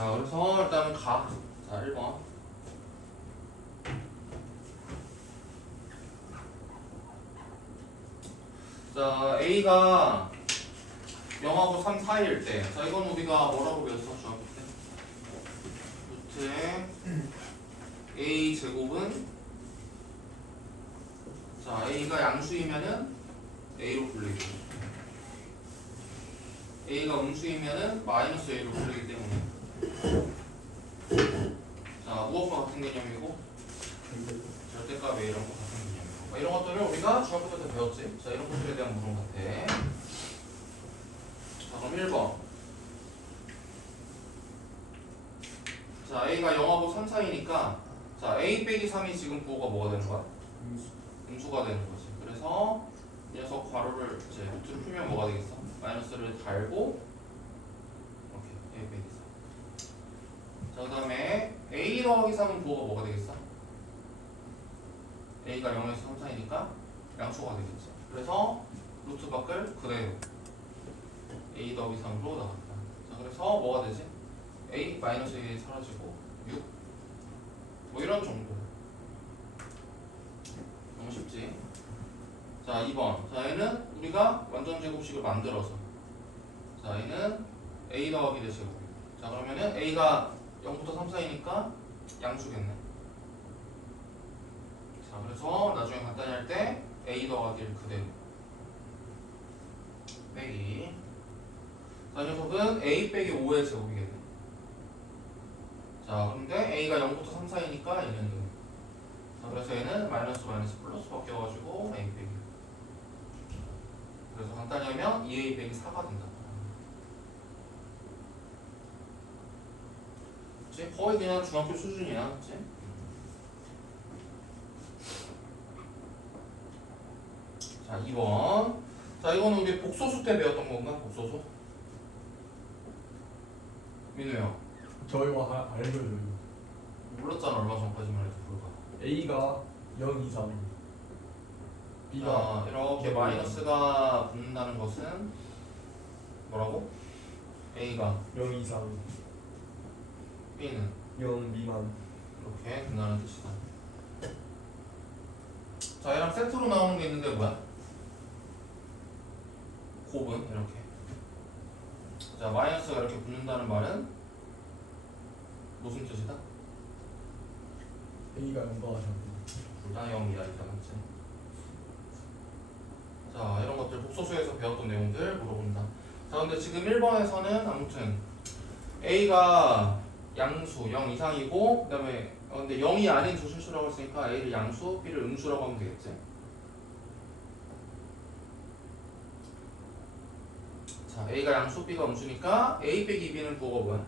자, 그래서 일단은 가. 자, 1번. 자, A가 0하고 3 사이일 때. 자, 이건 우리가 뭐라고 배웠어? 중학교 때? 루트의 A 제곱은 자, A가 양수이면은 A로 불리고 A가 음수이면은 마이너스 A로 불리기 때문에 자, 우어과 같은 개념이고 절대값 A랑 같은 개념이고 이런 것들을 우리가 중학교 때 배웠지. 자, 이런 것들에 대한 물음 같아. 자, 그럼 1번. 자, A가 0하고 3 사이니까 자, A 빼기 3이 지금 부호가 뭐가 되는 거야? 음수가 되는 거지. 그래서 이 녀석 괄호를 이제 루트를 풀면 뭐가 되겠어? 마이너스를 달고 이렇게 A 빼기 3. 자, 그 다음에 A 더하기 3은 부호가 뭐가 되겠어? A가 0에서 3 사이니까 양수가 되겠지. 그래서 루트 밖을 그대로 A 더하기 3으로 나간다. 자, 그래서 뭐가 되지? A 마이너스 A 사라지고 6. 뭐 이런 정도. 너무 쉽지? 자, 2번. 자, 얘는 우리가 완전 제곱식을 만들어서 자, 얘는 A 더하기 대 제곱. 자, 그러면은 A가 0부터 3 사이니까 양수겠네. 자, 그래서 나중에 간단히 할 때 A 더하기를 그대로 빼기. 자, 이 녀석은 A 빼기 5의 제곱이겠네. 자, 그런데 A가 0부터 3 사이니까 얘는 2. 자, 그래서 얘는 마이너스 마이너스 플러스 바뀌어가지고 A 빼기. 그래서 간단히 하면 2A 빼기 4가 된다. 그치? 거의 그냥 중학교 수준이야. 그치? 자, 2번. 자, 이거는 우리 복소수 때 배웠던 건가? 복소수? 민우야. 저 이거 알죠 이거. 몰랐잖아. 얼마 전까지만 해도 불과. A가 0 이상 B가 자, 이렇게 마이너스가 붙는다는 것은 뭐라고? A가 0 이상 B는 0 미만. 이렇게 된다는 뜻이다. 자, 얘랑 세트로 나오는 게 있는데 뭐야? 곱은 이렇게. 자, 마이너스가 이렇게 붙는다는 말은 무슨 뜻이다? A가 0과 같은. 둘 다 0이다 이다 맞지? 자, 이런 것들 복소수에서 배웠던 내용들 물어본다. 자, 근데 지금 1번에서는 아무튼 A가 양수 0 이상이고 그 다음에 근데 0이 아닌 조실수라고 했으니까 A를 양수, B를 음수라고 하면 되겠지. 자, A가 양수, B가 음수니까 A 빼기 B는 부호가 뭐야?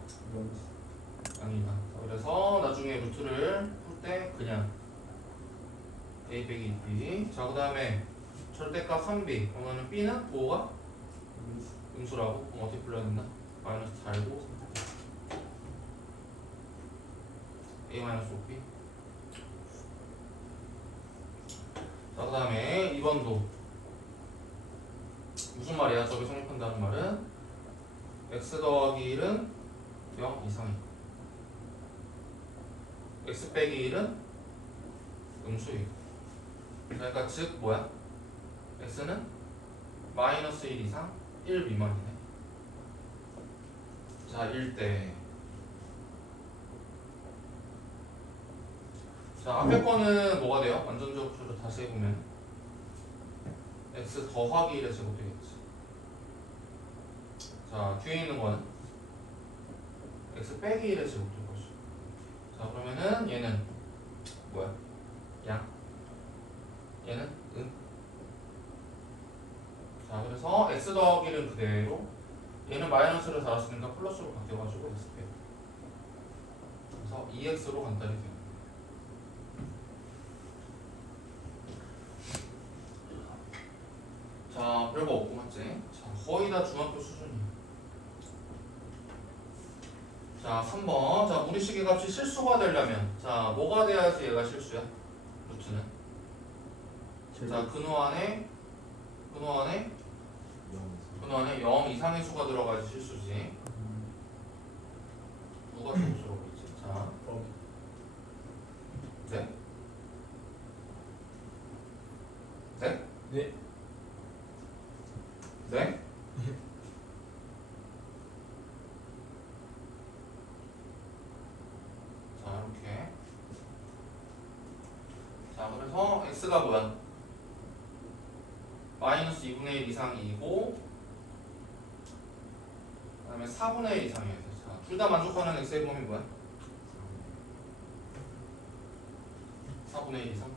0이다. 그래서 나중에 루트를 풀 때 그냥 A 빼기 B. 자, 그 다음에 절대값 3B. 그러면 B는 부호가 음수라고. 그럼 어떻게 풀어야 된다? 마이너스 달고 A 마이너스 5B. 자, 그 다음에 2번도 무슨 말이야? 저기 성립한다는 말은 x 더하기 1은 0 이상이고 x 빼기 1은 음수이고. 그러니까 즉 뭐야? x는 마이너스 1 이상 1 미만이네. 자, 1대. 자, 앞에 거는 뭐가 돼요? 완전적으로 다시 해보면 x 더하기 1의 제곱 되겠지. 자, 뒤에 있는 거는 x 빼기 1의 제곱 될 것이고. 자, 그러면은 얘는 뭐야? 양. 얘는 은. 자, 그래서 x 더하기 1은 그대로 얘는 마이너스를 달았으니까 플러스로 바뀌어가지고 x 빼기. 그래서 2x로 간단히 돼요. 자, 별거 없고 맞지? 자, 거의 다 중학교 수준이에요. 자, 3번. 자, 무리식의 값이 실수가 되려면 자, 뭐가 돼야지 얘가 실수야? 루트는. 자, 근호 안에 0 이상의 수가 들어가야지 실수지. 누가 제곱수라고 그랬지? 자, 네? 네? 네. 네? 자, 이렇게. 자, 그래서 x가 뭐야? 마이너스 2분의 1 이상이고 그 다음에 4분의 1 이상이어야 돼. 자, 둘 다 만족하는 x의 범위 뭐야? 4분의 1 이상.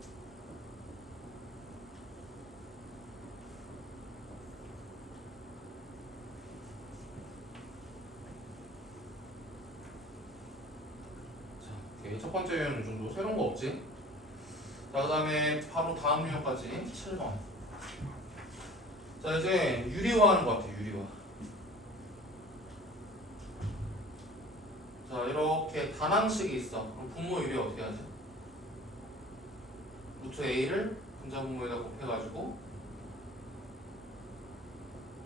자, 오케이. 첫 번째 유형은 이 정도. 새로운 거 없지? 자, 그 다음에 바로 다음 유형까지 7번. 자, 이제 유리화하는 것 같아. 유리화. 자, 이렇게 단항식이 있어. 그럼 분모 유리 어떻게 하지? 루트 a를 분자 분모에다 곱해가지고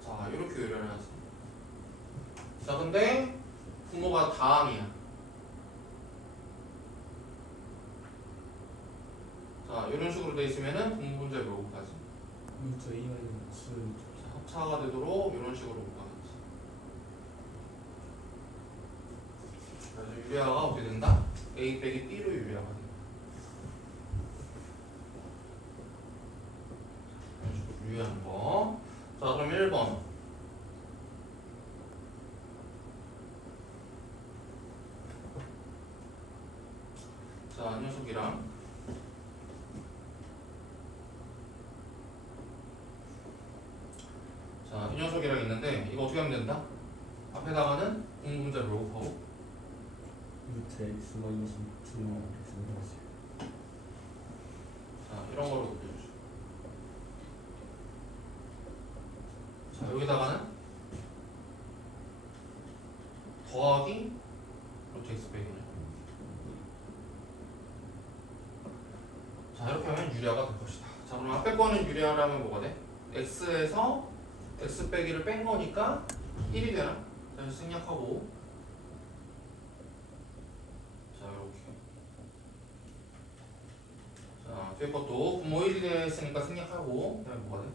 자, 이렇게 유리를 하지. 자, 근데 분모가 다항이야. 자, 이런 식으로 돼 있으면은 분모 분자를 뭐 곱하지? 루트 A 마이너스 루트. 자, 합차가 되도록 이런 식으로 곱하겠지. 그래서 유리화가 어떻게 된다? a 빼기 b로 유리화가 된다. 이런 식으로 유리하는 거. 자, 그럼 1번. 자, 이 녀석이랑 자, 이 녀석이랑 있는데 이거 어떻게 하면 된다? 앞에다가는 공분자를 곱하고 루트 X 마이너스 루트 X 마이너스. 자, 이런 걸로 곱해주죠. 자, 여기다가는 더하기 루트 x 빼기냐. 자, 이렇게 하면 유리화가 될 것이다. 자, 그럼 앞에 거는 유리화라면 뭐가 돼? x에서 x 빼기를 뺀 거니까 1이 되나? 자, 그래서 생략하고 자, 이렇게. 자, 뒤에 것도 분모 1이 됐으니까 생략하고 그다음에 뭐가 돼?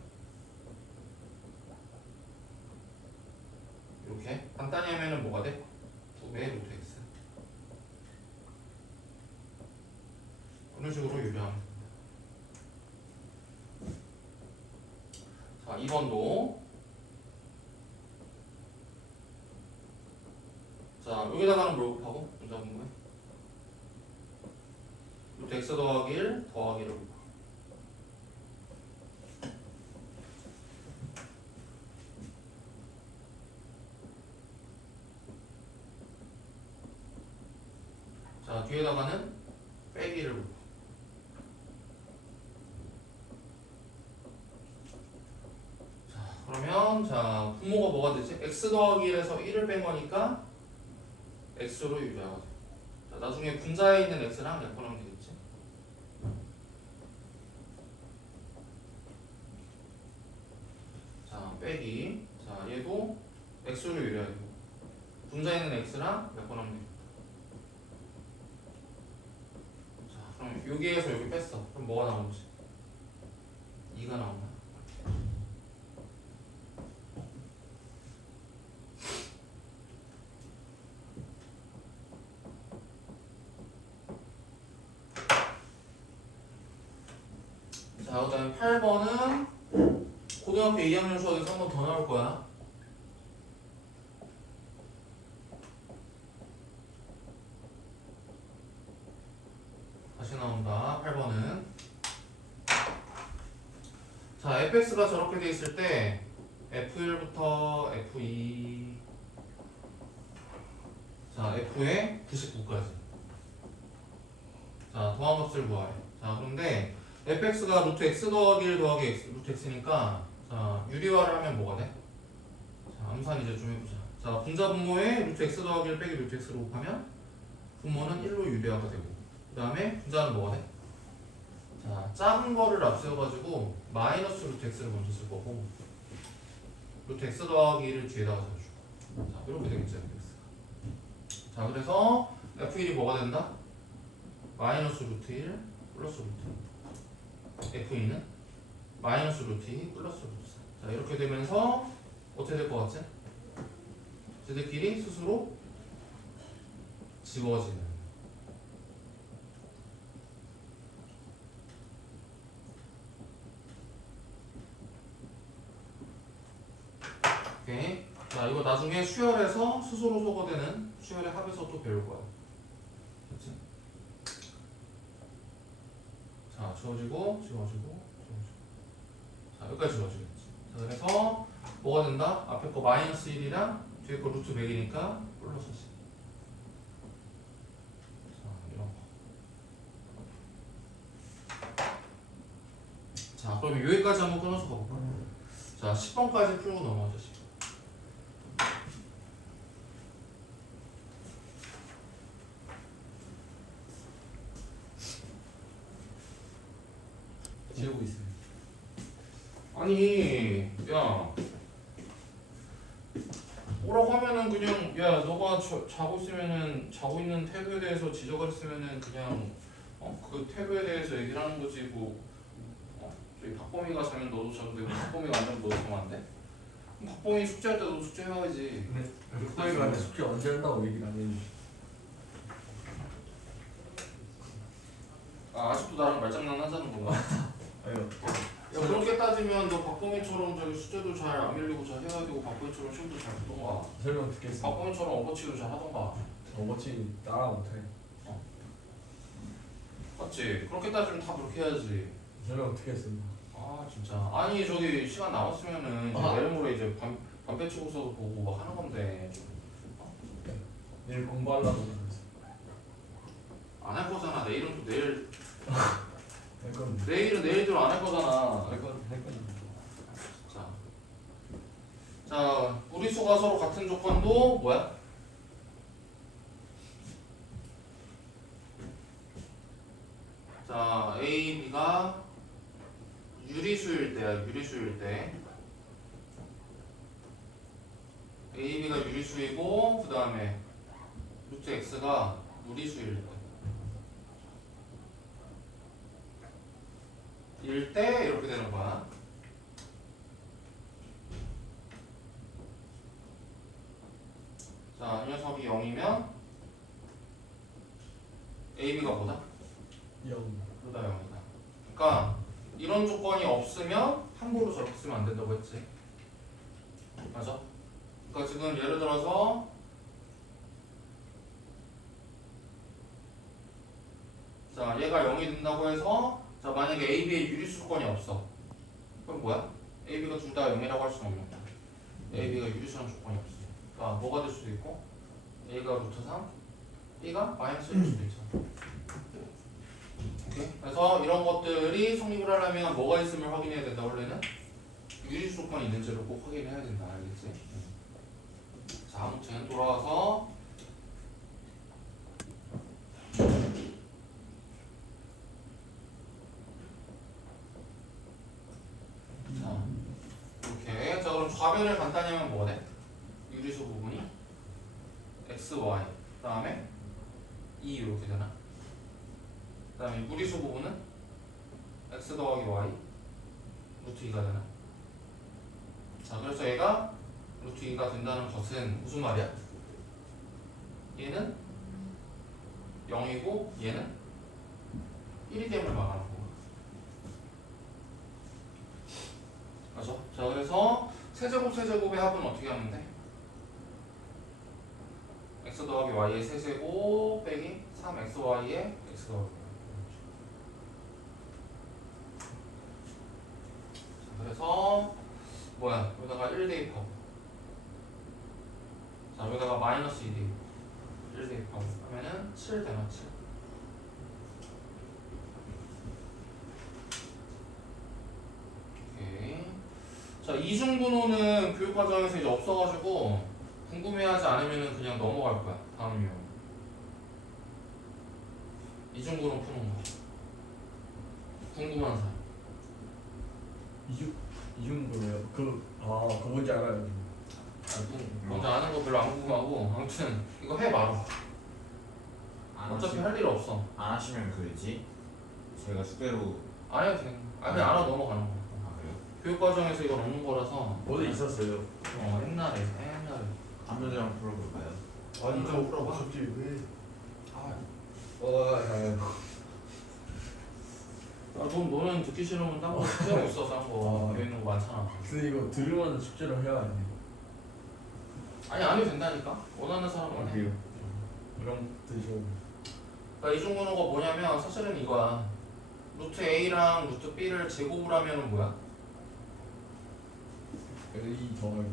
이렇게 간단히 하면은 뭐가 돼? 2배 루트 x 이런 식으로 유리하면 됩니다. 자, 2번도 자, 여기다가는 뭘 곱하고? 분자 분모에 루트 x 더하기 1 더하기 1을 곱하고 자, 뒤에다가는 빼기를 곱하고 자, 그러면 자, 분모가 뭐가 되지? x 더하기 1에서 1을 뺀 거니까 x로 유리화가 돼. 자, 나중에 분자에 있는 x랑 약분하면 되겠지. 자, 빼기. 자, 얘도 x로 유리화가 되고 분자에 있는 x랑 약분하면 되겠다. 자, 그럼 여기에서 여기 뺐어. 그럼 뭐가 나오지? 2가 나오나? 자, 그 다음에 8번은 고등학교 2학년 수학에서 한 번 더 나올 거야. 다시 나온다. 8번은 자, fx가 저렇게 돼 있을 때 f1부터 f2 자, f에 99까지 자, 더함값을 구하래. 자, 그런데 fx가 루트 x 더하기 1 더하기 x, 루트 x니까 자, 유리화를 하면 뭐가 돼? 자, 암산 이제 좀 해보자. 자, 분자 분모에 루트 x 더하기 1 빼기 루트 x로 곱하면 분모는 1로 유리화가 되고 그 다음에 분자는 뭐가 돼? 자, 작은 거를 앞세워가지고 마이너스 루트 x를 먼저 쓸 거고 루트 x 더하기 1을 뒤에다가 써주고 자, 이렇게 되겠죠, fx가. 자 그래서 F1이 뭐가 된다? 마이너스 루트 1 플러스 루트 2. F2는 마이너스 루트 2 플러스 루트 4. 자 이렇게 되면서 어떻게 될 것 같지? 쟤들끼리 스스로 지워지는. 오케이. 자 이거 나중에 수열에서 스스로 소거되는 수열의 합에서 또 배울 거야. 그렇지? 자 지워지고 지워지고 지워지고. 자 여기까지 지워지겠지. 자 그래서 뭐가 된다? 앞에 거 마이너스 1이랑 뒤에 거 루트 100이니까 플러스 10. 자 이런 거. 자 그럼 여기까지 한번 끊어서 가볼까? 자 10번까지 풀고 넘어가자. 10번. 지우고 있어요. 아니 야 뭐라고 하면은 그냥 야 너가 자고 있으면은 자고 있는 태도에 대해서 지적을 했으면은 그냥 그 태도에 대해서 얘기를 하는 거지 뭐 저기 박범이가 자면 너도 자도 되고 박범이가 안 자면 너도 자면 안 돼? 그럼 박범이 숙제할 때 너도 숙제해야지. 근데 박범이가 근데 숙제 언제 한다고 얘기를 안 해주시. 아직도 나랑 말장난 하자는 건가? 아유. 야 그렇게 따지면 너 박범이처럼 저기 숙제도 잘 안 밀리고 잘 해야 되고 박범이처럼 시험도 잘 보던가 설명 듣겠습니다. 박범이처럼 어버치도 잘 하던가. 어버치 따라 못해. 맞지? 그렇게 따지면 다 그렇게 해야지. 설명 듣겠습니다. 아 진짜 아니 저기 시간 남았으면은 이제 내일 모레 이제 반 배치고서도 보고 막 하는 건데 내일 공부하려고 그랬어. 안 할 거잖아. 내일은 또 내일 할 건데. 내일은 내일대로 안 할 거잖아. 할 건데. 자 무리수가 서로 같은 조건도 뭐야? 자 A, B가 유리수일 때야. 유리수일 때 A, B가 유리수이고 그 다음에 루트 X가 무리수일 때 일 때 이렇게 되는 거야. 자, 이 녀석이 0이면 AB가 뭐다? 0. 그러다 0이다. 그러니까 이런 조건이 없으면 함부로 저렇게 쓰면 안 된다고 했지. 맞아? 그러니까 지금 예를 들어서 자, 얘가 0이 된다고 해서 자, 만약에 AB의 유리수 조건이 없어. 그럼 뭐야? AB가 둘 다 0이라고 할 수는 없는 거야. AB가 유리수라는 조건이 없어. 그러니까 뭐가 될 수도 있고 A가 루트 3, B가 마이너스 1일 수도 있잖아. 오케이? 그래서 이런 것들이 성립을 하려면 뭐가 있음을 확인해야 된다. 원래는 유리수 조건이 있는지를 꼭 확인해야 된다. 알겠지? 자, 아무튼 돌아와서 자, 이렇게 자 그럼 좌변을 간단히 하면 뭐가 돼? 유리수 부분이 x, y 그 다음에 2 이렇게 되나? 그 다음에 무리수 부분은 x 더하기 y 루트 2가 되나? 자 그래서 얘가 루트 2가 된다는 것은 무슨 말이야? 얘는 0이고 얘는 1이 됨을 말하는 거야. 맞아? 자 그래서 세제곱의 합은 어떻게 하면 돼? x 더하기 y의 세제곱 빼기 3xy의 x 더하기 y. 자, 그래서 뭐야? 여기다가 1 대입하고 자 여기다가 마이너스 2 대입 1 대입하고 하면은 7 되나 7. 오케이. 자 이중분호는 교육과정에서 이제 없어가지고 궁금해하지 않으면은 그냥 넘어갈 거야. 다음 유형. 이중분호 푸는 거. 궁금한 사람. 이중 뭐예요? 그거 뭔지 알아요. 먼저 아는 거 별로 안 궁금하고 아무튼 이거 해 말어. 어차피 할 일 없어. 안 하시면 그지 제가 숙제로 안 해도 돼. 아니 알아 넘어가는 거. 아 그래요? 교육 과정에서 이걸 없는 거라서. 어디 있었어요? 옛날에. 한 문제만 풀어볼까요? 아니 좀 풀어봐. 갑자기 왜? 아, 너는 듣기 싫으면 딴 거 숙제하고 있어 딴 거. 여기 있는 거 많잖아. 근데 이거 들으면 숙제를 해야 안 돼. 아니 안 해도 된다니까. 원하는 사람은 해. 그래요? 그럼 드셔. 그러니까 이중근호가 뭐냐면 사실은 이거야. 루트 A랑 루트 B를 제곱을 하면은 뭐야? A 더하기.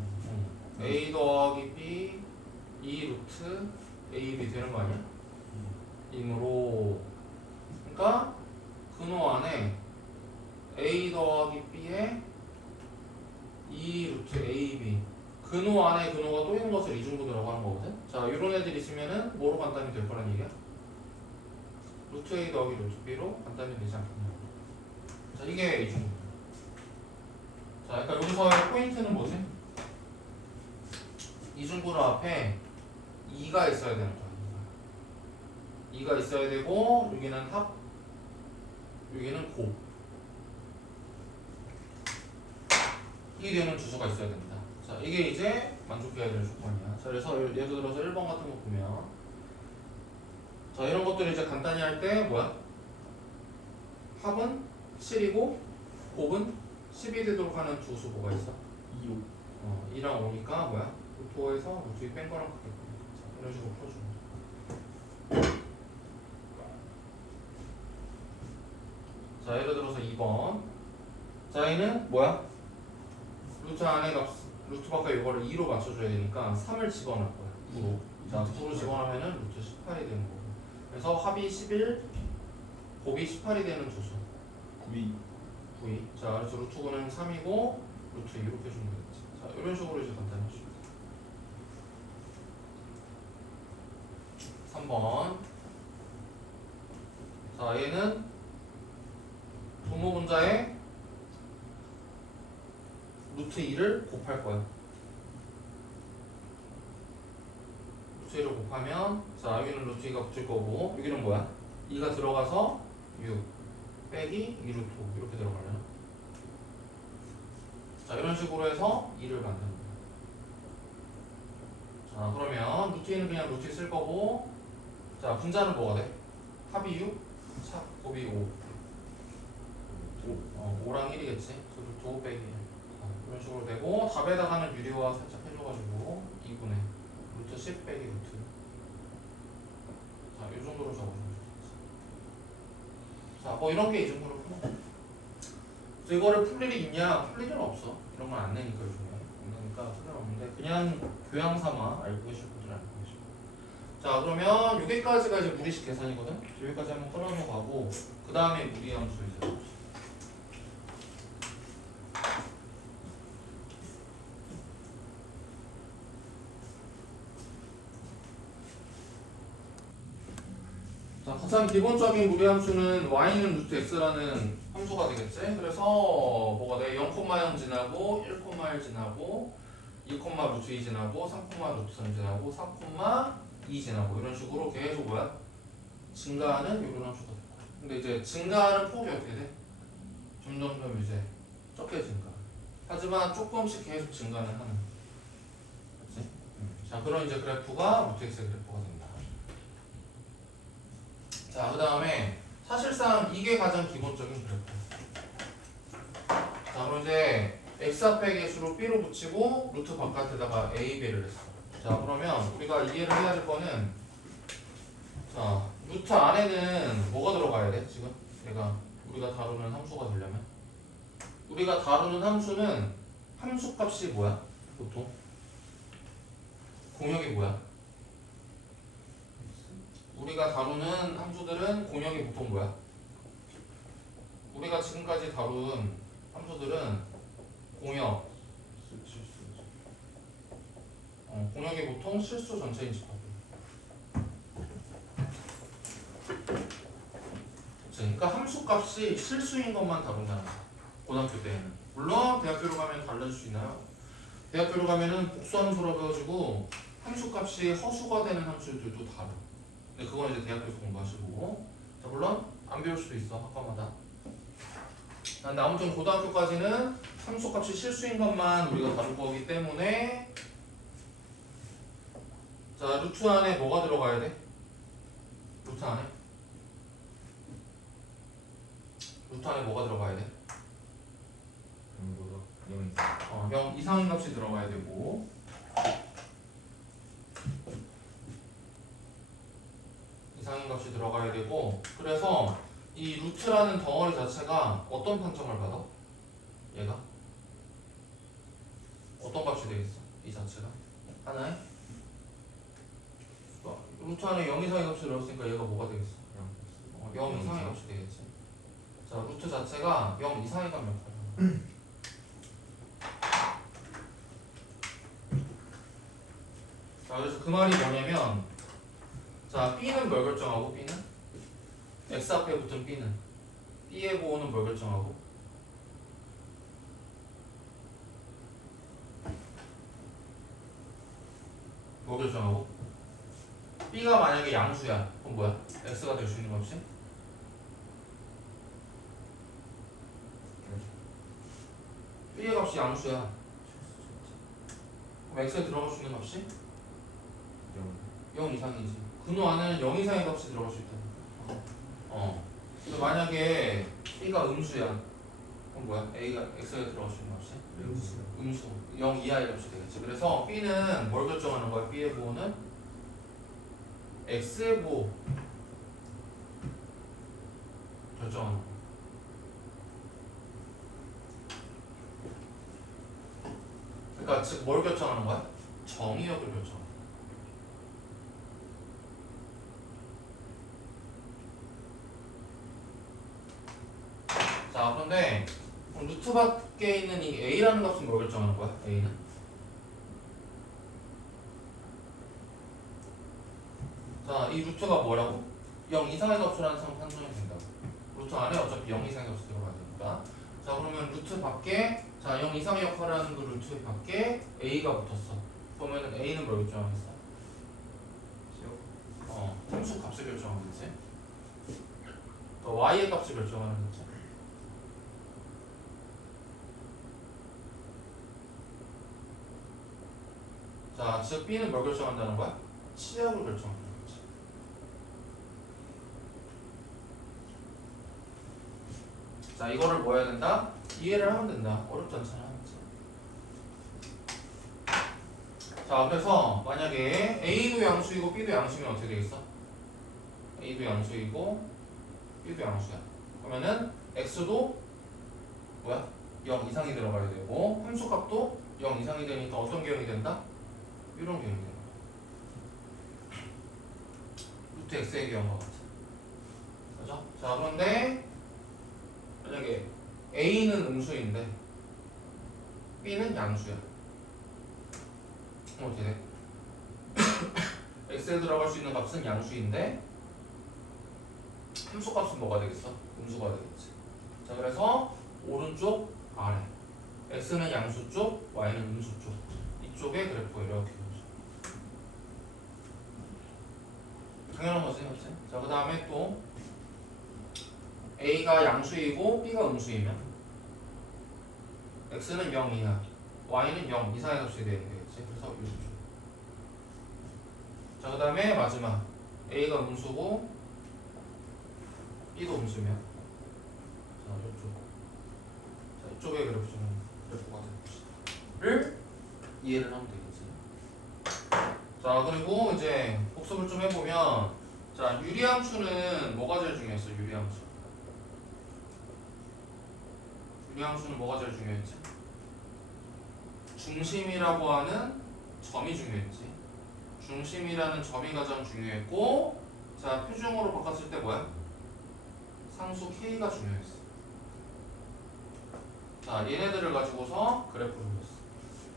A 더하기 B 2 루트 AB 되는 거 아니야? 이므로 그러니까 근호 안에 A 더하기 B에 2 루트 AB 근호 안에 근호가 또 있는 것을 이중근호라고 하는 거거든? 자 이런 애들 있으면은 뭐로 간단히 될 거란 얘기야? 루트 A 더하기 루트 B로 간단히 되지 않겠냐. 자 이게 이중근호. 자 그러니까 여기서의 포인트는 뭐지? 이중근호 앞에 2가 있어야 되는 거야. 2가 있어야 되고 여기는 합, 여기는 곱. 이 되는 주소가 있어야 된다. 자 이게 이제 만족해야 되는 조건이야. 자 그래서 예를 들어서 1번 같은 거 보면 자 이런 것들을 이제 간단히 할 때 뭐야? 합은 7이고 곱은 10이 되도록 하는 두 수보가 있어. 2호. 2랑 5니까 뭐야? 루트 5에서 루트 2 뺀 거랑 같겠고. 이런 식으로 풀어주면 돼. 자 예를 들어서 2번. 자 얘는 뭐야? 루트 안에 값, 루트 밖에 이거를 2로 맞춰줘야 되니까 3을 집어넣을 거야. 9로. 자 9로 집어넣으면은 루트 18이 되는 거고. 그래서 합이 11, 곱이 18이 되는 두 수. 9이. 9이. 자 그래서 루트 9는 3이고 루트 2 이렇게 주면 되겠지. 자 이런 식으로 이제 간단히 해주면 돼. 3번. 자 얘는 분모분자에 루트 2를 곱할 거야. 루트 2를 곱하면 자 여기는 루트 2가 붙을 거고 여기는 뭐야? 2가 들어가서 6 빼기 2루트 5 이렇게 들어가려나? 자 이런 식으로 해서 2를 만드는 거야. 자 그러면 루트 2는 그냥 루트 2 쓸 거고 자 분자는 뭐가 돼? 합이 6, 차, 곱이 5 5랑 1이겠지? 그래서 루트 5 빼기 1 이런 식으로 되고 답에다가는 유리화 살짝 해줘가지고 2분의 루트 10 빼기 루트 자 이 정도로 적어주면 되겠지. 자 뭐 이런 게 이중으로 풀어. 그래서 이거를 풀 일이 있냐? 풀 일은 없어. 이런 건 안 내니까 요즘에 없으니까 풀 일은 없는데 그냥 교양 삼아 알고 계실 분들은 알고 계시고. 자 그러면 여기까지가 이제 무리식 계산이거든. 여기까지 한번 끌어놓고 그 다음에 무리함수 이제 봅시다. 자, 가장 기본적인 무리함수는 y는 루트 x라는 함수가 되겠지? 그래서 뭐가 돼? 0,0 지나고 1,1 지나고 2, 루트 2 지나고 3, 루트 3 지나고 4, 2 지나고 이런 식으로 계속 뭐야? 증가하는 이런 함수가 될 거야. 근데 이제 증가하는 폭이 어떻게 돼? 점점점 이제 적게 증가. 하지만 조금씩 계속 증가는 하는. 그렇지? 자, 그럼 이제 그래프가 루트 x의 그래프가 된다. 자, 그 다음에 사실상 이게 가장 기본적인 그래프. 자, 그럼 이제 x 앞에 개수로 b로 붙이고 루트 바깥에다가 a, b를 했어. 자, 그러면 우리가 이해를 해야 될 거는 자, 루트 안에는 뭐가 들어가야 돼? 지금 얘가 우리가 다루는 함수가 되려면 우리가 다루는 함수는 함수 값이 뭐야? 보통 공역이 뭐야? 우리가 다루는 함수들은 공역이 보통 뭐야? 우리가 지금까지 다룬 함수들은 공역 공역이 보통 실수 전체 인식하고 그러니까 함수 값이 실수인 것만 다룬다는 거야 고등학교 때는. 물론 대학교로 가면 달라질 수 있나요? 대학교를 가면은 복수함수라 배워가지고 함수값이 허수가 되는 함수들도 다뤄. 근데 그건 이제 대학교에서 공부하시고. 자, 물론 안 배울 수도 있어, 학과마다. 근데 아무튼 고등학교까지는 함수값이 실수인 것만 우리가 다룰 거기 때문에, 자, 루트 안에 뭐가 들어가야 돼? 루트 안에? 루트 안에 뭐가 들어가야 돼? 0 이상인 값이 들어가야 되고, 이상인 값이 들어가야 되고, 그래서 이 루트라는 덩어리 자체가 어떤 판정을 받아? 얘가? 어떤 값이 되겠어? 이 자체가? 하나에? 루트 안에 0 이상의 값이 들어갔으니까 얘가 뭐가 되겠어? 0 이상의 값이 되겠지. 자, 루트 자체가 0 이상의 값 역할을 해. 자, 그래서 그 말이 뭐냐면, 자, B는 뭘 결정하고, B는? X 앞에 붙은 B는? B의 보호는 뭘 결정하고? 뭐 결정하고? B가 만약에 양수야. 그럼 뭐야? X가 될 수 있는 값이? B의 값이 양수야. 그럼 X에 들어갈 수 있는 값이? 0 이상이지. 근호 안에는 0 이상의 값이 들어갈 수 있다. 근데 만약에 B가 음수야. 그럼 뭐야? A가 X에 들어갈 수 있는 값이? 음수. 0 이하의 값이 되겠지. 그래서 B는 뭘 결정하는 거야? B의 보호는? X의 보호 결정하는 거야. 그러니까 즉 뭘 결정하는 거야? 정의역을 결정하는 거야. 자, 그런데 루트 밖에 있는 이 A라는 값은 뭘 결정하는 거야? A는? 자, 이 루트가 뭐라고? 0 이상의 값이라는 상 판정이 된다고. 루트 안에 어차피 0 이상의 값이 들어가야 되니까. 자, 그러면 루트 밖에, 자, 0 이상의 역할을 하는 그 루트 밖에 A가 붙었어. 그러면 A는 뭘 결정하겠어? 함수 값을 결정하겠지. Y의 값을 결정하는 거지. 자, 즉 B는 뭘 결정한다는 거야? 치역을 결정한다는 거지. 자, 이거를 뭐 해야 된다? 이해를 하면 된다. 어렵지 않잖아. 자, 그래서 만약에 A도 양수이고 B도 양수면 어떻게 되겠어? A도 양수이고 B도 양수야. 그러면은 X도 뭐야? 0 이상이 들어가야 되고 함수값도 0 이상이 되니까 어떤 개형이 된다? 이런 개형이 되는 거야. 루트 X의 개형과 같아. 그죠? 자, 그런데 만약에 A는 음수인데 B는 양수야. 그럼 어떻게 돼? X에 들어갈 수 있는 값은 양수인데 함수 값은 뭐가 되겠어? 음수가 되겠지. 자, 그래서 오른쪽 아래 X는 양수 쪽, Y는 음수 쪽 이쪽에 그래프가 이렇게 보죠. 당연한 거지, 맞지? 자, 그 다음에 또 A가 양수이고 B가 음수이면 X는 0 이하, Y는 0 이상의 값이 되는 거겠지. 그래서 이쪽. 자, 그 다음에 마지막 A가 음수고 B도 음수면 자, 이쪽. 자, 이쪽에 그래프가 되는 것을 이해를 하면 되겠지. 자, 그리고 이제 복습을 좀 해보면, 자, 유리함수는 뭐가 제일 중요했어? 유리함수. 유리함수는 뭐가 제일 중요했지? 중심이라고 하는 점이 중요했지. 중심이라는 점이 가장 중요했고, 자, 표준으로 바꿨을 때 뭐야? 상수 K가 중요했어. 자, 얘네들을 가지고서 그래프를 그렸어.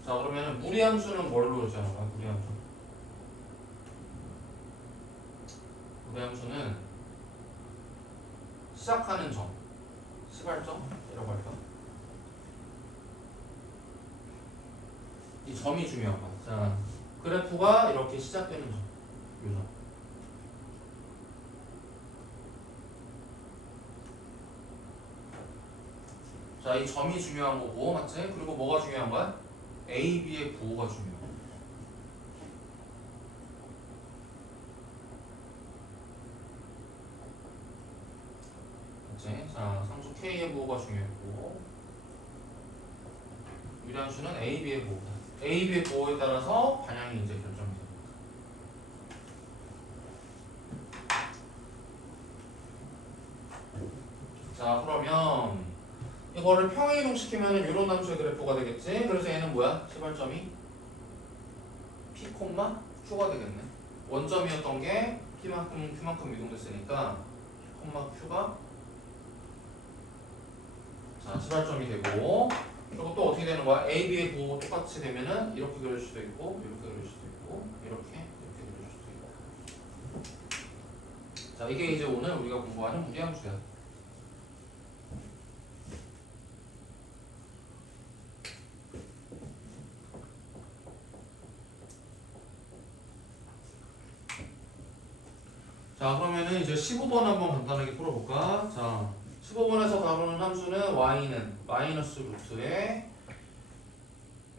자, 그러면 무리함수는 뭘로 그렸잖아. 무리함수. 무리함수는 시작하는 점, 시발점이라고 할까? 이 점이 중요한 거야. 자, 그래프가 이렇게 시작되는 점. 요 점. 자, 이 점이 중요한 거고, 맞지? 그리고 뭐가 중요한 거야? A, B의 부호가 중요해. 맞지? 자, 상수 K의 부호가 중요했고, 유리함수는 A, B의 부호다. A, B의 부호에 따라서 반향이 이제 결정이 됩니다. 자, 그러면 이거를 평행이동시키면 이런 함수의 그래프가 되겠지? 그래서 얘는 뭐야? 시발점이 P, Q가 되겠네. 원점이었던 게 P만큼, Q만큼 이동됐으니까 P, Q가 자, 시발점이 되고, 그리고 또 어떻게 되는 거야? A, B의 부호 똑같이 되면은 이렇게 그릴 수도 있고, 이렇게 그릴 수도 있고, 이렇게 그릴 수도 있고. 자, 이게 이제 오늘 우리가 공부하는 무리함수야. 자, 그러면은 이제 15번 한번 간단하게 풀어볼까? 자, 15번에서 다루는 함수는 y는 마이너스 루트의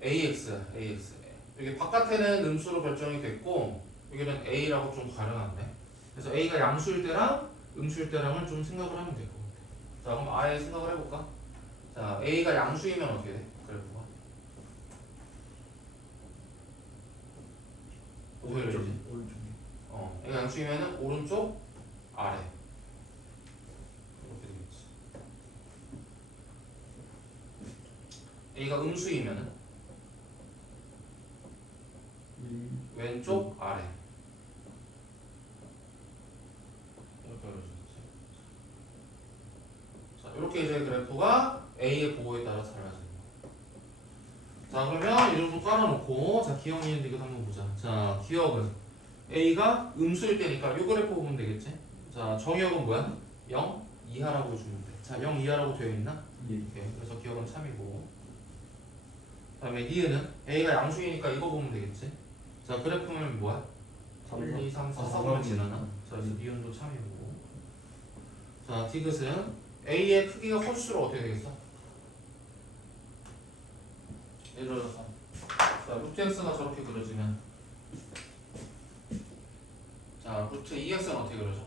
ax야, ax. 이게 바깥에는 음수로 결정이 됐고, 여기는 a라고 좀 가려놨네. 그래서 a가 양수일 때랑 음수일 때랑을 좀 생각을 하면 될 것 같아. 자, 그럼 아예 생각을 해볼까? 자, a가 양수이면 어떻게 돼? 그래프가 어떻게 되지? 오른쪽이. a가 양수이면은 오른쪽 아래 이렇게 되겠지. a가 음수이면은 왼쪽 아래 이렇게 그려지겠지. 자, 이렇게 이제 그래프가 a의 부호에 따라서 달라지는 거야. 자, 그러면 이 정도 깔아놓고, 자, 기억 이은 디귿 한번 보자. 자, 기억은 a가 음수일 때니까 이 그래프 보면 되겠지. 자, 정의역은 뭐야? 0 이하라고 주면 돼. 자, 0 이하라고 되어 있나? 예. 오케이. 그래서 기억은 참이고. 그다음에 니은은 a가 양수이니까 이거 보면 되겠지. 자, 그래프는 뭐야? 1, 2, 3, 4, 4번을 지나나? 자, 그래서 니은도 참이고. 자, 디귿은 a의 크기가 커질수록 어떻게 되겠어? 예를 들어서 자, 루트 x가 저렇게 그려지면, 자, 루트 2x는 어떻게 그려져?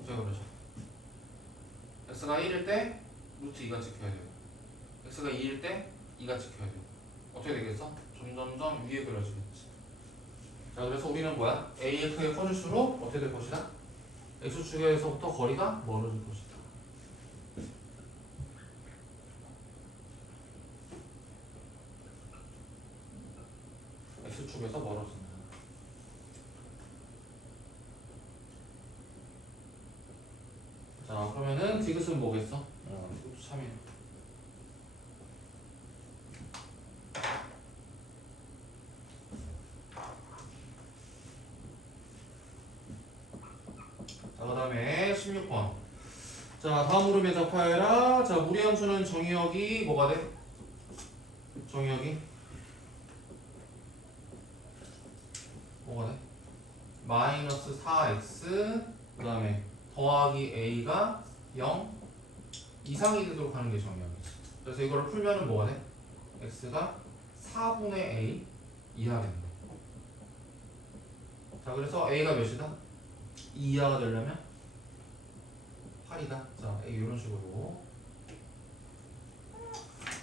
어떻게 그려져? x가 1일 때 루트 2가 찍혀야 되고, x가 2일 때 2가 찍혀야 되고, 어떻게 되겠어? 점점점 위에 그려지겠지. 자, 그래서 우리는 뭐야? a의 크기가 커질수록 어떻게 될 것이다? x축에서부터 거리가 멀어질 것이다. x축에서 멀어진다. 자, 그러면은 디귿은 뭐겠어? 이것도 참이네. 자, 그 다음에 16번. 자, 다음으로 대답하여라. 자, 무리함수는 정의역이 뭐가 돼? 정의역이 뭐가 돼? 마이너스 4x 그 다음에 더하기 a가 0 이상이 되도록 하는 게 정의역이지. 그래서 이거를 풀면은 뭐가 돼? x가 4분의 a 이하 된다. 자, 그래서 a가 몇이다? 2 이하가 되려면 8이다. 자, a 이런 식으로.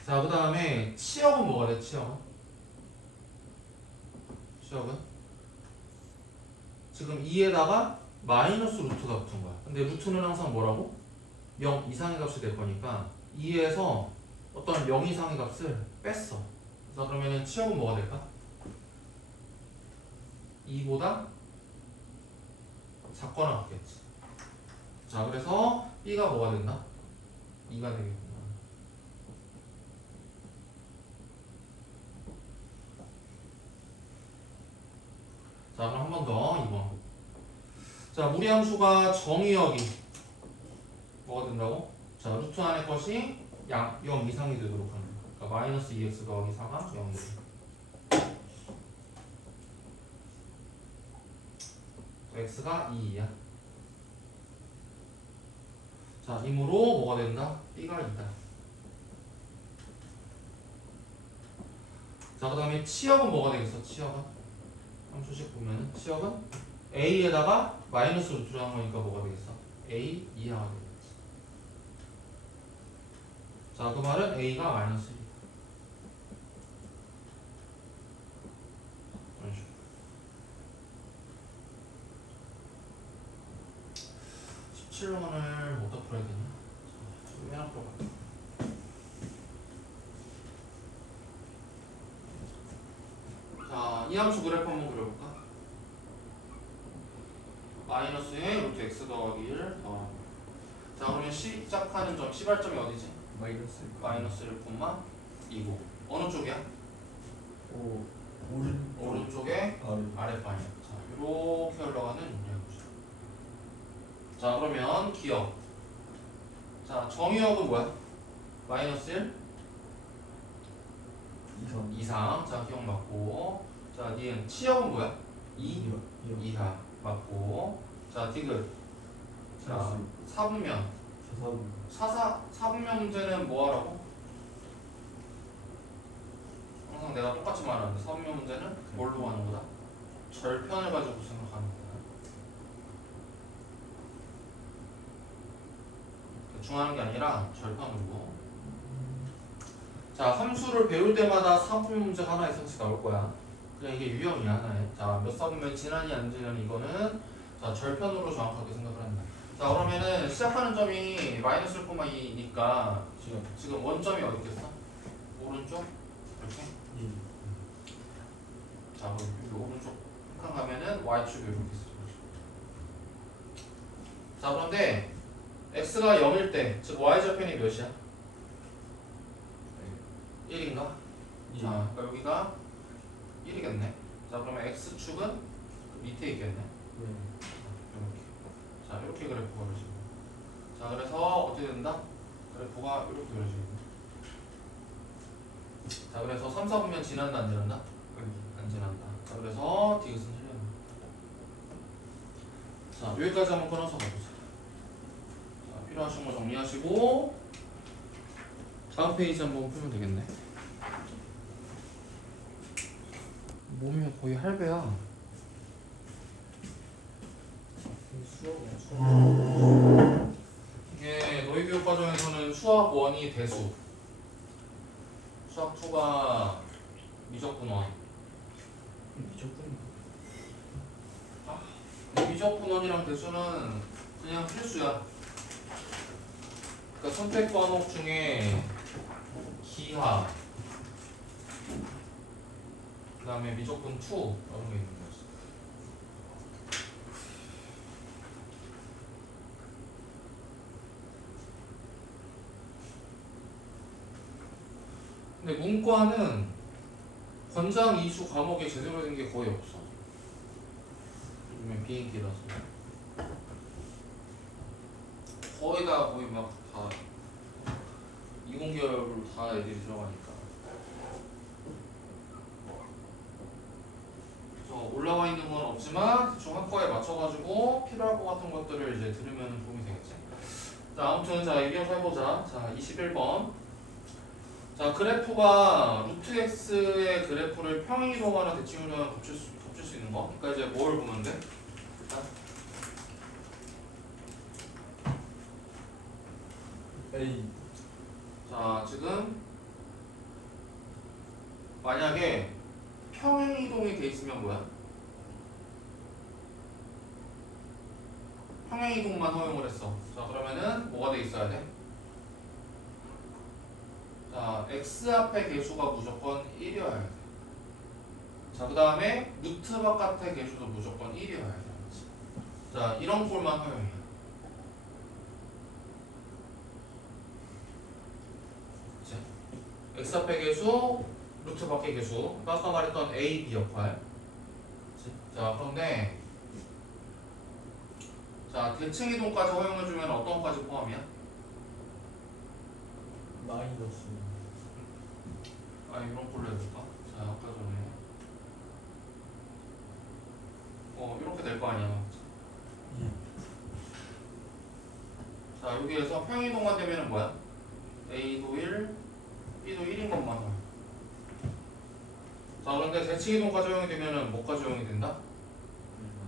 자, 그 다음에 치역은 뭐가 돼? 치역은 지금 2에다가 마이너스 루트가 붙은 거야. 근데 루트는 항상 뭐라고? 0 이상의 값이 될 거니까 2에서 어떤 0 이상의 값을 뺐어. 자, 그러면은 치역은 뭐가 될까? 2보다 작거나 같겠지. 자, 그래서 b가 뭐가 된다? 2가 되겠구나. 자, 그럼 한 번 더 2번. 자, 무리함수가 정의역이 뭐가 된다고? 자, 루트 안의 것이 0 이상이 되도록 하는 거야. 그러니까 마이너스 2x 더하기 4가 0이고 x가 2야. 자, 이므로 뭐가 된다? b가 2다. 자, 그 다음에 치역은 뭐가 되겠어? 치역은? 함수식 보면은 치역은 a에다가 마이너스 루트를 한 거니까 뭐가 되겠어? a 이하가 되겠지. 자, 그 말은 a가 마이너스 1이다. 이런 식으로. 17번을 어디다 풀어야 되냐? 자, 맨 앞으로 갈게요. 자, 이 함수 그래프 한번 그려볼까? 마이너스의 루트 x 더하기 1 더하기. 자, 그러면 시작하는 점, 시발점이 어디지? 마이너스 마이너스 1, 2고 어느 쪽이야? 오른쪽에 아랫방이야. 자, 이렇게 흘러가는 문제구죠. 자, 그러면 기억. 자, 정의역은 뭐야? 마이너스 1 이상. 자, 기억 맞고. 자, 니은 치역은 뭐야? 2 이하 맞고. 자, 디귿. 자, 사분면. 사분면 문제는 뭐 하라고? 항상 내가 똑같이 말하는데 사분면 문제는 뭘로 하는 거다? 절편을 가지고 생각하는 거다. 대충 하는 게 아니라 절편으로. 자, 함수를 배울 때마다 사분면 문제가 하나 이상씩 나올 거야. 그냥 이게 유형이야, 하나에. 자, 몇 사분면 지나니 안 지나니 이거는 자, 절편으로 정확하게 생각을 한다. 자, 그러면은 시작하는 점이 마이너스 1,2니까 지금 원점이 어디 있겠어? 오른쪽? 이렇게? 자, 그럼 여기 오른쪽 한 칸 가면은 y축이 이렇게 있어. 자, 그런데 x가 0일 때, 즉 y절편이 몇이야? 1인가? 자, 그러니까 여기가 1이겠네. 자, 그러면 x축은 밑에 있겠네. 이렇게. 자, 이렇게 그래프가 그려지고. 자, 그래서 어떻게 된다? 그래프가 이렇게 그려지겠네. 자, 그래서 3, 4분면 지난다 안 지난다? 안 지난다. 자, 그래서 디귿은 틀렸네. 자, 여기까지 한번 끊어서 가보자. 자, 필요하신 거 정리하시고 다음 페이지 한번 풀면 되겠네. 몸이 거의 할배야. 이게 너희 교육 과정에서는 수학 1이 대수, 수학 2가 미적분원. 미적분원이랑 대수는 그냥 필수야. 그러니까 선택 과목 중에 기하, 그 다음에 미적분 2 이런 게 있는 거지. 근데 문과는 권장 이수 과목에 제대로 된 게 거의 없어. 요즘에 비행기라서 거의 막 다 이공계열로 다 애들이 들어가니까. 그래서 올라와 있는 건 없지만 대충 학과에 맞춰가지고 필요할 것 같은 것들을 이제 들으면 도움이 되겠지. 자, 아무튼 자 얘기 한번 해보자. 자, 21번. 자, 그래프가 루트 x의 그래프를 평행이동하는 대칭으로 겹칠 수 있는 거. 그러니까 이제 뭘 보면 돼? 일단 자, 지금 만약에 평행이동이 돼 있으면 뭐야? 평행이동만 허용을 했어. 자, 그러면은 뭐가 돼 있어야 돼? 자, x 앞의 개수가 무조건 1이어야 돼. 자, 그 다음에 루트 바깥의 개수도 무조건 1이어야 돼. 자, 이런 꼴만 허용해. 자, x 앞의 개수, 루트 밖의 개수. 아까 말했던 a, b 역할. 자, 그런데 자, 대칭 이동까지 허용해주면 어떤 것까지 포함이야? 이런 걸로 해볼까? 자, 아까 전에 이렇게 될 거 아니야. 자, 여기에서 평이동만 되면은 뭐야? A도 1, B도 1인 것만 해. 자, 그런데 대칭이동과 적용이 되면은 뭐가 적용이 된다?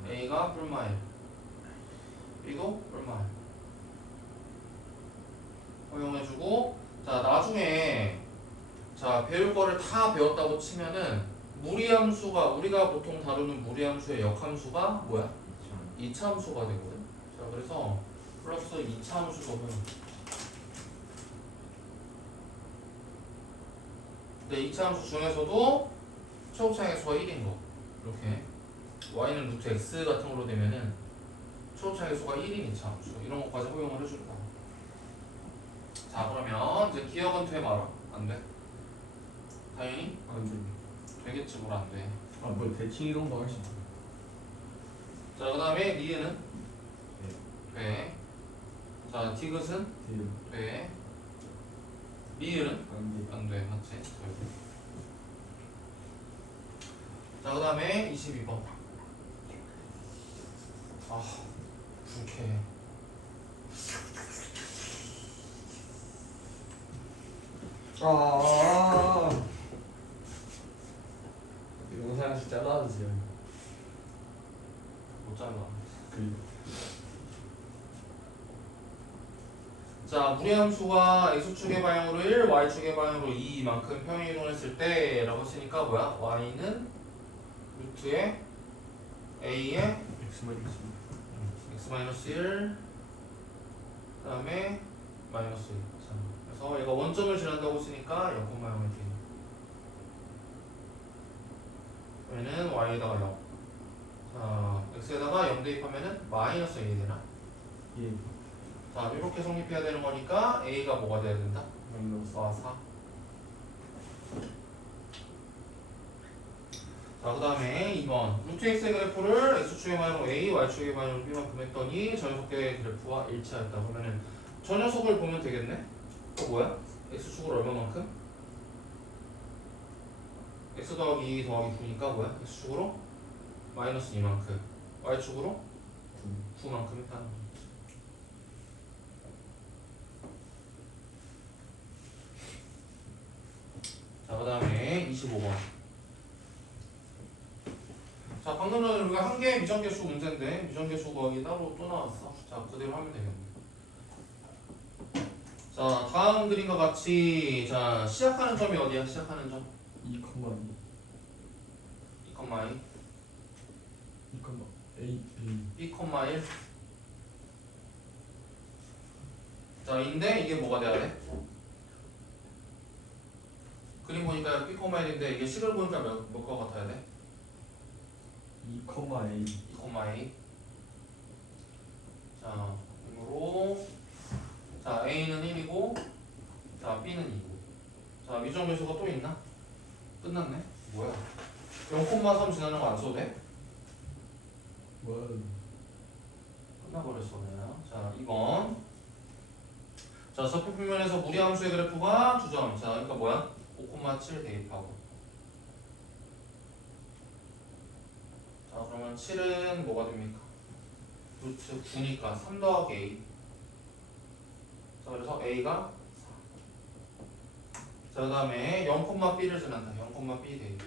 A가 뿔마 1, B도 뿔마 1 허용해주고, 자, 나중에 자, 배울 거를 다 배웠다고 치면은 무리함수가, 우리가 보통 다루는 무리함수의 역함수가 뭐야? 2차 함수가 되거든. 자, 그래서 플러스 2차 함수도 허용. 근데 2차 함수 중에서도 최고차항의 수가 1인 거. 이렇게 y는 루트 x 같은 걸로 되면은 최고차항의 수가 1인 2차 함수. 이런 것까지 허용을 해줄 거야. 자, 그러면 이제 기억은 돼 말아? 안 돼? 당연히 안 돼. 되겠지. 뭘 안 돼. 뭐 대칭 이런 거 할 수 있어. 자, 그 다음에 리에는 돼. 자, 디귿은 돼요. 돼. 리을은 안 돼. 안 돼. 맞지? 자, 그 다음에 22번. 아, 불쾌해. 영상에서 잘라주세요. 못 잘라. 그 자, 무리함수가 x축의 방향으로 1, y축의 방향으로 2만큼 평행이동했을 때 라고 했으니까 뭐야? y는 루트에 a에 x-1 그 다음에 마이너스 1. 자, 그래서 얘가 원점을 지난다고 했으니까 0,0이 돼요. 얘는 y에다가 0. 자, x에다가 0 대입하면은 마이너스 1이 되나? 예. 자, 이렇게 성립해야 되는 거니까 a가 뭐가 돼야 된다? 마이너스 4. 자, 그 다음에 2번 루트 x의 그래프를 x축의 방향으로 a, y축의 방향으로 b만큼 했더니 저 녀석의 그래프와 일치하였다. 그러면은 저 녀석을 보면 되겠네? 뭐야? x축으로 얼마만큼? x 더하기 2 더하기 9니까 뭐야? x축으로 마이너스 2만큼, y축으로 9만큼 했다는 거지. 자, 그 다음에 25번. 자, 방금 전에 우리가 한 개의 미정계수 문제인데 미정계수 구하기 따로 또 나왔어. 자, 그대로 하면 되겠네. 자, 다음 그림과 같이 자, 시작하는 점이 어디야? 시작하는 점 2,2 2,2 2,A B 2,1 자, 인데 이게 뭐가 돼야 돼? 그림 보니까 B,1인데 이게 식을 보니까 몇과 같아야 돼? 2,A 2,A 자, 그러므로 자, A는 1이고 자, B는 2고 자, 미정계수가 또 있나? 끝났네? 뭐야? 0,3 지나는 거 안 써도 돼? 와 끝나버렸어 그냥. 자, 2번 자, 서평면에서 무리함수의 그래프가 2점. 자, 그러니까 뭐야? 5,7 대입하고 자, 그러면 7은 뭐가 됩니까? 루트 9니까 3 더하기 A 자, 그래서 A가 4 자, 그 다음에 0,B를 지난다. 0,B 대입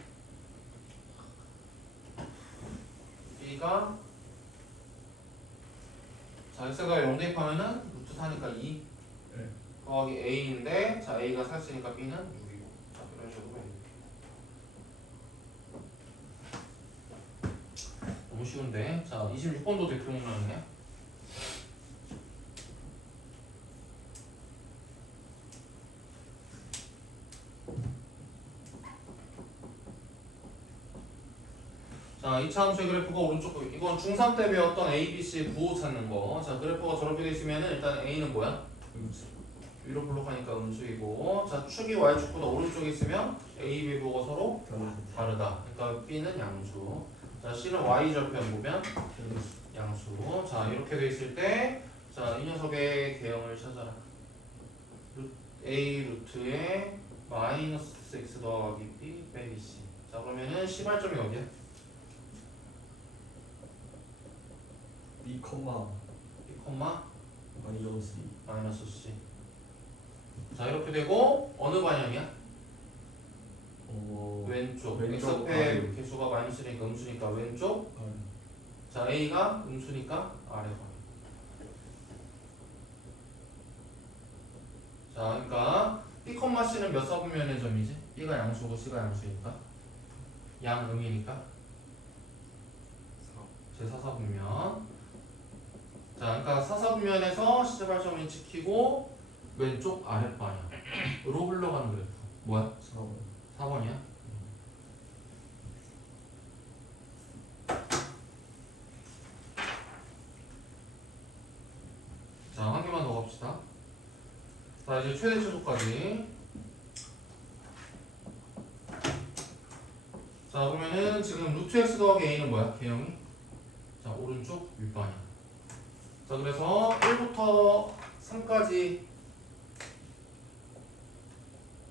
B가 자, x가 0 대입하면은 루트 4니까 2 네. 더하기 A인데 자, A가 4였으니까 B는 6이고 자, 이런 식으로 해. 너무 쉬운데. 자, 26번도 대표문항이네. 자, 2차 함수의 그래프가 오른쪽, 이건 중3 때 배웠던 A, B, C 부호 찾는 거. 자, 그래프가 저렇게 돼 있으면 일단 A는 뭐야? 위로 블록하니까 음수이고, 자, 축이 Y축보다 오른쪽에 있으면 A, B 부호가 서로 다르다. 그러니까 B는 양수. 자, C는 Y절편 보면 양수. 자, 이렇게 돼 있을 때, 자, 이 녀석의 개형을 찾아라. A 루트에 마이너스 XX 더하기 B 빼기 C. 자 그러면은 시발점이 어디야? B 콤마 B 콤마 마이너스 마이너스 C. 자 이렇게 되고 어느 방향이야? 왼쪽. 왼쪽 X패 개수가 마이너스니까 음수니까 왼쪽. 자 A가 음수니까 아래 방향. 자 그러니까 B, C는 몇 사분면의 점이지? B가 양수고 C가 양수니까 양음이니까 제4사분면. 자 그러니까 4사분면에서 시제발점이 지키고 왼쪽 아랫방향으로 흘러가는 그래프 뭐야? 4번 4번이야? 자 한 개만 더 갑시다. 자 이제 최대 최소까지. 자 그러면은 지금 루트 x 더하기 a는 뭐야? 개형이? 자 오른쪽 윗방향. 자 그래서 1부터 3까지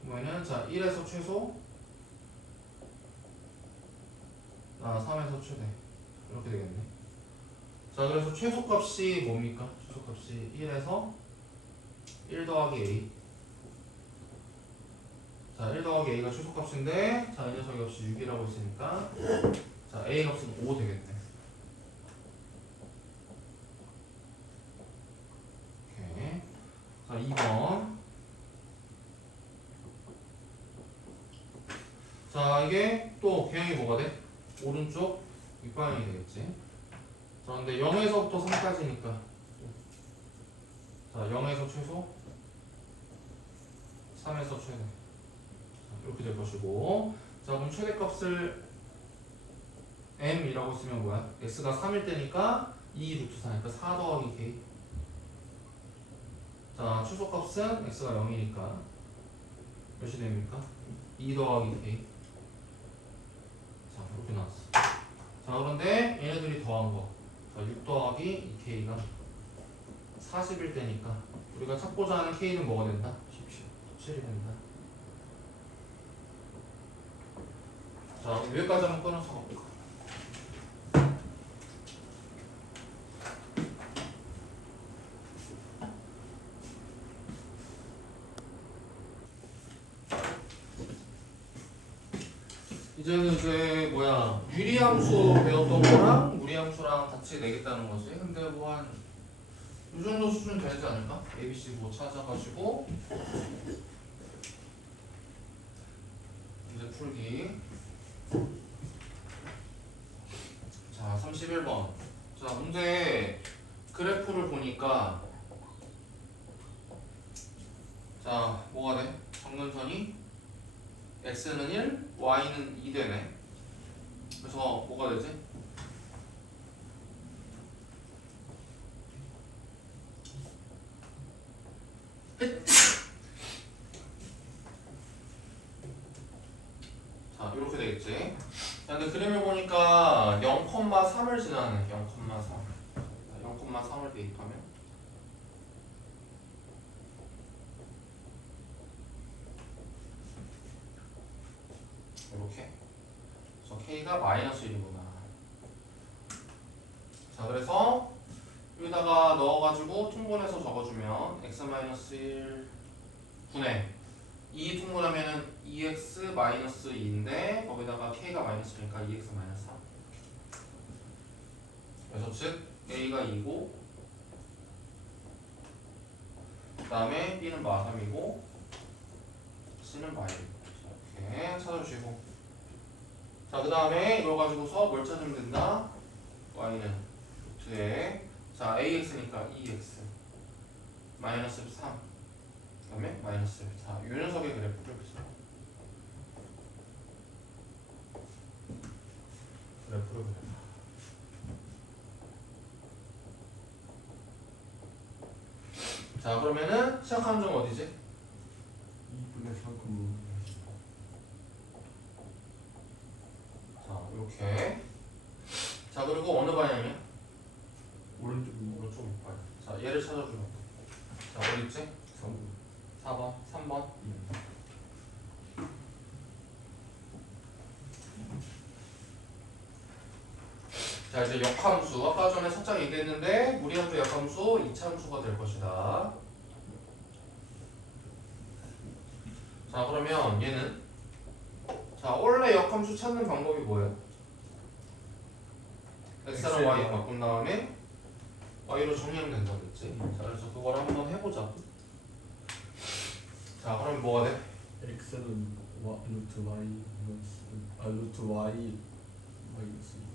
뭐냐면 자 1에서 최소 3에서 최대 이렇게 되겠네. 자 그래서 최소값이 뭡니까? 최소값이 1에서 1 더하기 a. 자 1 더하기 a가 최소값인데 자 이 녀석 값이 6이라고 했으니까 자 a 값은 5 되겠네. 오케이. 자 2번. 자 이게 또 개형이 뭐가 돼? 오른쪽 윗방향이 되겠지. 자 근데 0에서부터 3까지니까 자 0에서 최소 3에서 최대. 자, 이렇게 될 것이고. 자 그럼 최대값을 m이라고 쓰면 뭐야? x가 3일 때니까 2 루트 4니까 4 더하기 k. 자 최소값은 x가 0이니까 몇이 됩니까? 2 더하기 k. 자 이렇게 나왔어. 자 그런데 얘네들이 더한 거. 자 6 더하기 2k가 40일 때니까 우리가 찾고자 하는 k는 뭐가 된다? 17이 된다. 자 여기까지 한번 끊어서 가볼까? 이제는 이제 뭐야 유리함수 배웠던 거랑 무리함수랑 같이 내겠다는 거지. 근데 뭐 한 이 정도 수준 되지 않을까? ABC 뭐 찾아가지고 이제 풀기. 자 31번. 자 문제 그래프를 보니까 자 뭐가 돼? 정근선이 x는 1, y는 2 되네. 그래서 뭐가 되지? 자 이렇게 되겠지. 자 근데 그림을 보니까 0,3을 지나네. 0,3. 0,3을 대입하면 이렇게. 그래서 k가 마이너스 1이구나. 자 그래서 여기다가 넣어가지고 통분해서 적어주면 x-1 분의 2 통분하면은 2x-2인데 거기다가 k가 마이너스니까 2x-3. 그래서 즉 a가 2고 그 다음에 b는 마3이고 c는 마1이고. 이렇게 찾아주시고. 자 그 다음에 이거 가지고서 뭘 찾으면 된다? y는 루트에 자 ax니까 2x 마이너스 3 그 다음에 마이너스 1. 자 이 녀석의 그래프를 그려. 그래프를 그려. 자 그러면은 시작하는 점 어디지? 2분의 3 자 이렇게. 자 그리고 어느 방향이야? 오른쪽 오른쪽 방향. 자 얘를 찾아주면 자 어디 있지? 3분 4번, 3번. 자 이제 역함수 아까 전에 살짝 얘기했는데 무리함수 역함수 이차함수가 될 것이다. 자 그러면 얘는 자 원래 역함수 찾는 방법이 뭐예요? x랑 y 바꾼 다음에 y로 정리하면 된다고 했지. 자 그래서 그걸 한번 해보자. 자 그럼 뭐가 돼? x는 루트 y 마이너스 루트 y 마이너스 2.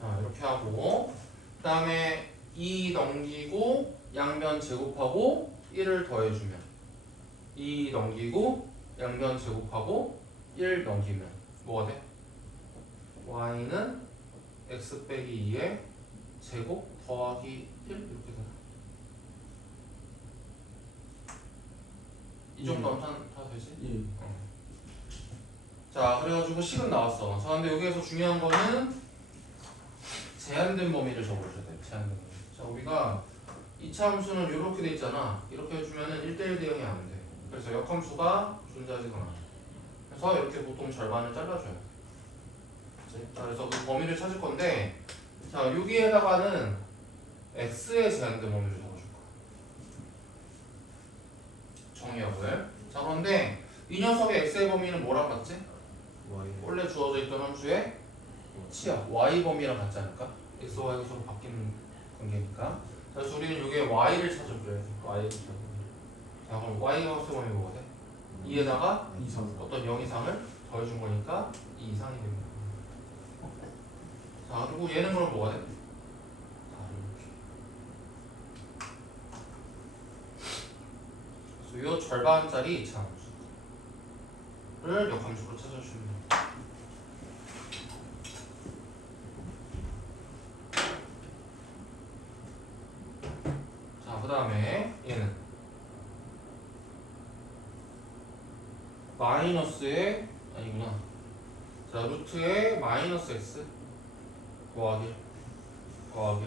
자 이렇게 하고 그 다음에 2 넘기고 양변 제곱하고 1을 더해주면 2 넘기고 양변 제곱하고 1 넘기면 뭐가 돼? y는 x 빼기 2의 제곱 더하기 1 이렇게 되나? 이 정도면 다 되지? 예. 자 그래가지고 식은 나왔어. 자 근데 여기에서 중요한 거는 제한된 범위를 적어줘야 돼. 제한된 범위. 자 우리가 2차 함수는 이렇게 돼 있잖아. 이렇게 해주면은 1대1 대응이 안 돼. 그래서 역함수가 존재하지가 않아. 그래서 이렇게 보통 절반을 잘라줘야 돼. 자 그래서 그 범위를 찾을 건데 자 여기에다가는 x의 제한된 범위를 적어줄 거야. 정의역을. 자 그런데 이 녀석의 x의 범위는 뭐랑 같지? 원래 주어져 있던 함수의 치야 y 범위랑 같지 않을까? x, y가 서로 바뀌는 관계니까. 자, 그래서 우리는 여기에 y를 찾아줘야 돼. y를 찾아줘. 자, 그럼 y가 함수 범위 뭐가 돼? 2에다가 이상. 어떤 0 이상을 더해준 거니까 2 이상이 됩니다. 자, 그리고 얘는 그럼 뭐가 돼? 자, 이렇게. 그래서 이 절반짜리 이차 함수를 역함수로 찾아주면 됩니다. 그 다음에 얘는 마이너스의 아니구나. 자 루트의 마이너스 x 더하기 더하기.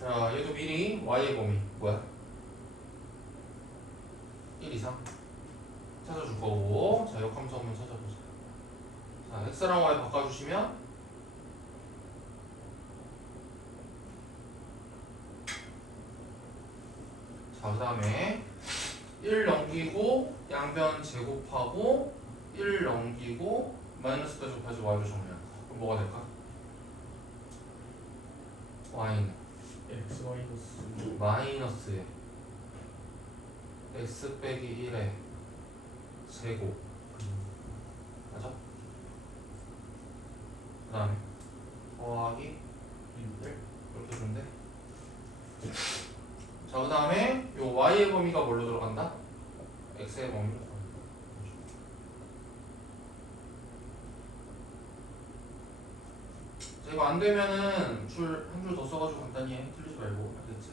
자 얘도 미리 y의 범위 뭐야? 1 이상 찾아줄 거고. 자 역함수 한번 찾아보자. 자 x랑 y 바꿔주시면 자, 그 다음에 1 넘기고 양변 제곱하고 1 넘기고 마이너스까지 곱해서 y로 정리한다. 그럼 뭐가 될까? y는 x 마이너스 마이너스에 x 빼기 1의 제곱 맞아? 그 다음에 더하기 1 이렇게 주면 돼. 자, 그 다음에 요 y의 범위가 뭘로 들어간다? x의 범위로 들어간다. 자, 이거 안 되면은 한 줄 더 써가지고 간단히 해. 틀리지 말고. 알겠지?